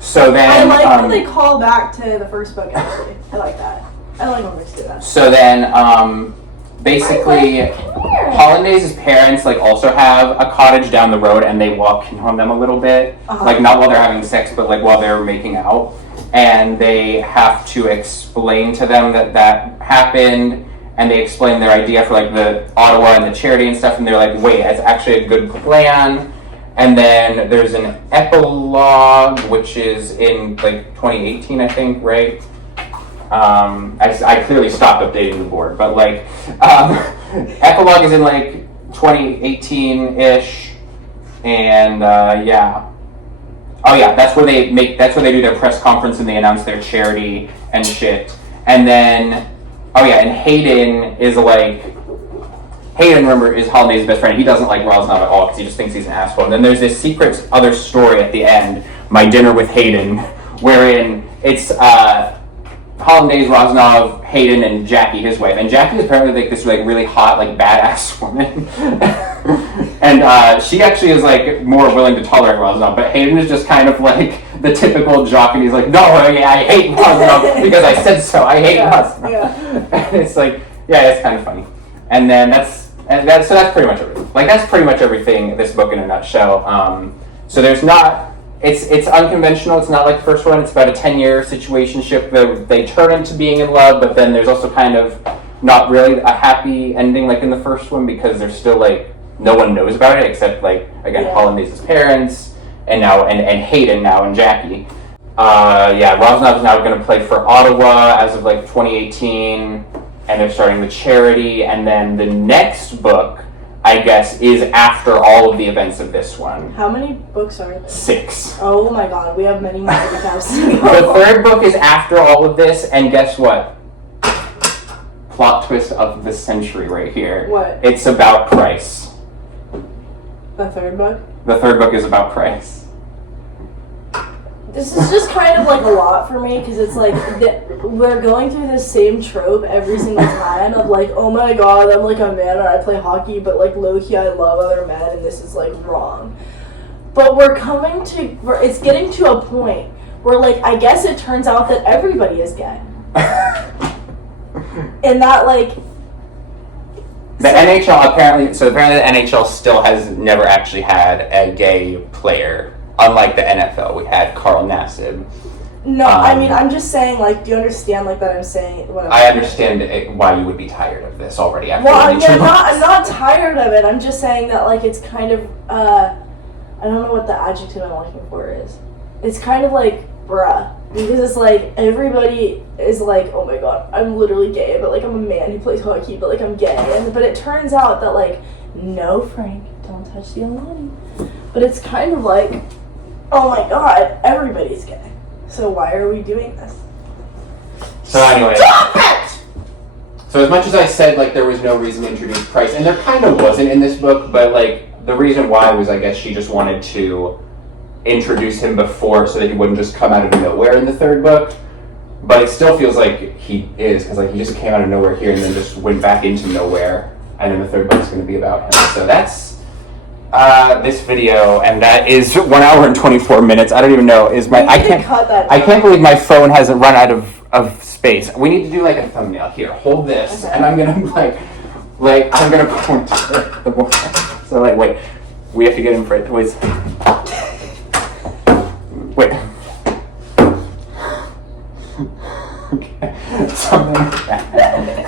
So then... I like how they call back to the first book, actually. I like that. I like when they do that. So then, basically, Hollandaise's parents, like, also have a cottage down the road, and they walk in on them a little bit. Uh-huh. Like, not while they're having sex, but, like, while they're making out. And they have to explain to them that happened. And they explain their idea for like the Ottawa and the charity and stuff, and they're like, wait, it's actually a good plan. And then there's an epilogue, which is in like 2018, I think, right? I clearly stopped updating the board, but like, epilogue is in like 2018-ish, and yeah. Oh yeah, that's where they do their press conference and they announce their charity and shit. And then, oh yeah, and Hayden is like Hayden, remember, is Hollanday's best friend. He doesn't like Rosnov at all because he just thinks he's an asshole. And then there's this secret other story at the end, My Dinner with Hayden, wherein it's Hollandaise, Rosnov, Hayden, and Jackie, his wife. And Jackie is apparently like this like really hot, like badass woman. And she actually is like more willing to tolerate Rosnov, but Hayden is just kind of like the typical jock, and he's like, no, I hate Rosnov because I said so. I hate Rosnov. Yeah. And it's like, yeah, it's kind of funny. And then that's pretty much everything. Like that's pretty much everything. This book in a nutshell. So there's not. It's unconventional. It's not like the first one. It's about a 10-year situationship where they turn into being in love, but then there's also kind of not really a happy ending like in the first one because there's still like no one knows about it except like again Hollandaise's parents and now and Hayden now and Jackie. Rosnov's now going to play for Ottawa as of like 2018, and they're starting the charity. And then the next book, I guess, is after all of the events of this one. How many books are there? 6. Oh my god, we have many more podcasts to The go. third book is after all of this, and guess what? Plot twist of the century right here. What? It's about Price. The third book? The third book is about Price. This is just kind of like a lot for me because it's like we're going through this same trope every single time of like, oh my god, I'm like a man and I play hockey, but like low-key I love other men and this is like wrong. But it's getting to a point where like I guess it turns out that everybody is gay. And that like The NHL apparently the NHL still has never actually had a gay player. Unlike the NFL, we had Carl Nassib. no, I mean I'm just saying like, do you understand like that I'm saying what I understand why you would be tired of this already. After Well, only 2 I'm months. not tired of it. I'm just saying that like it's kind of I don't know what the adjective I'm looking for is. It's kind of like bruh, because it's like everybody is like, oh my god, I'm literally gay, but like I'm a man who plays hockey, but like I'm gay, but it turns out that like no, Frank, don't touch the Alani. But it's kind of like, oh my god, everybody's gay. So why are we doing this? So anyway. Stop it! So as much as I said like there was no reason to introduce Price, and there kind of wasn't in this book, but like the reason why was I guess she just wanted to introduce him before so that he wouldn't just come out of nowhere in the third book. But it still feels like he is, because like he just came out of nowhere here and then just went back into nowhere, and then the third book is going to be about him. So that's this video, and that is 1 hour and 24 minutes. I don't even know I can't believe my phone hasn't run out of space. We need to do like a thumbnail here. Hold this, and I'm gonna I'm gonna point to the board. So like wait, we have to get in for it. Wait. Okay. Something like that.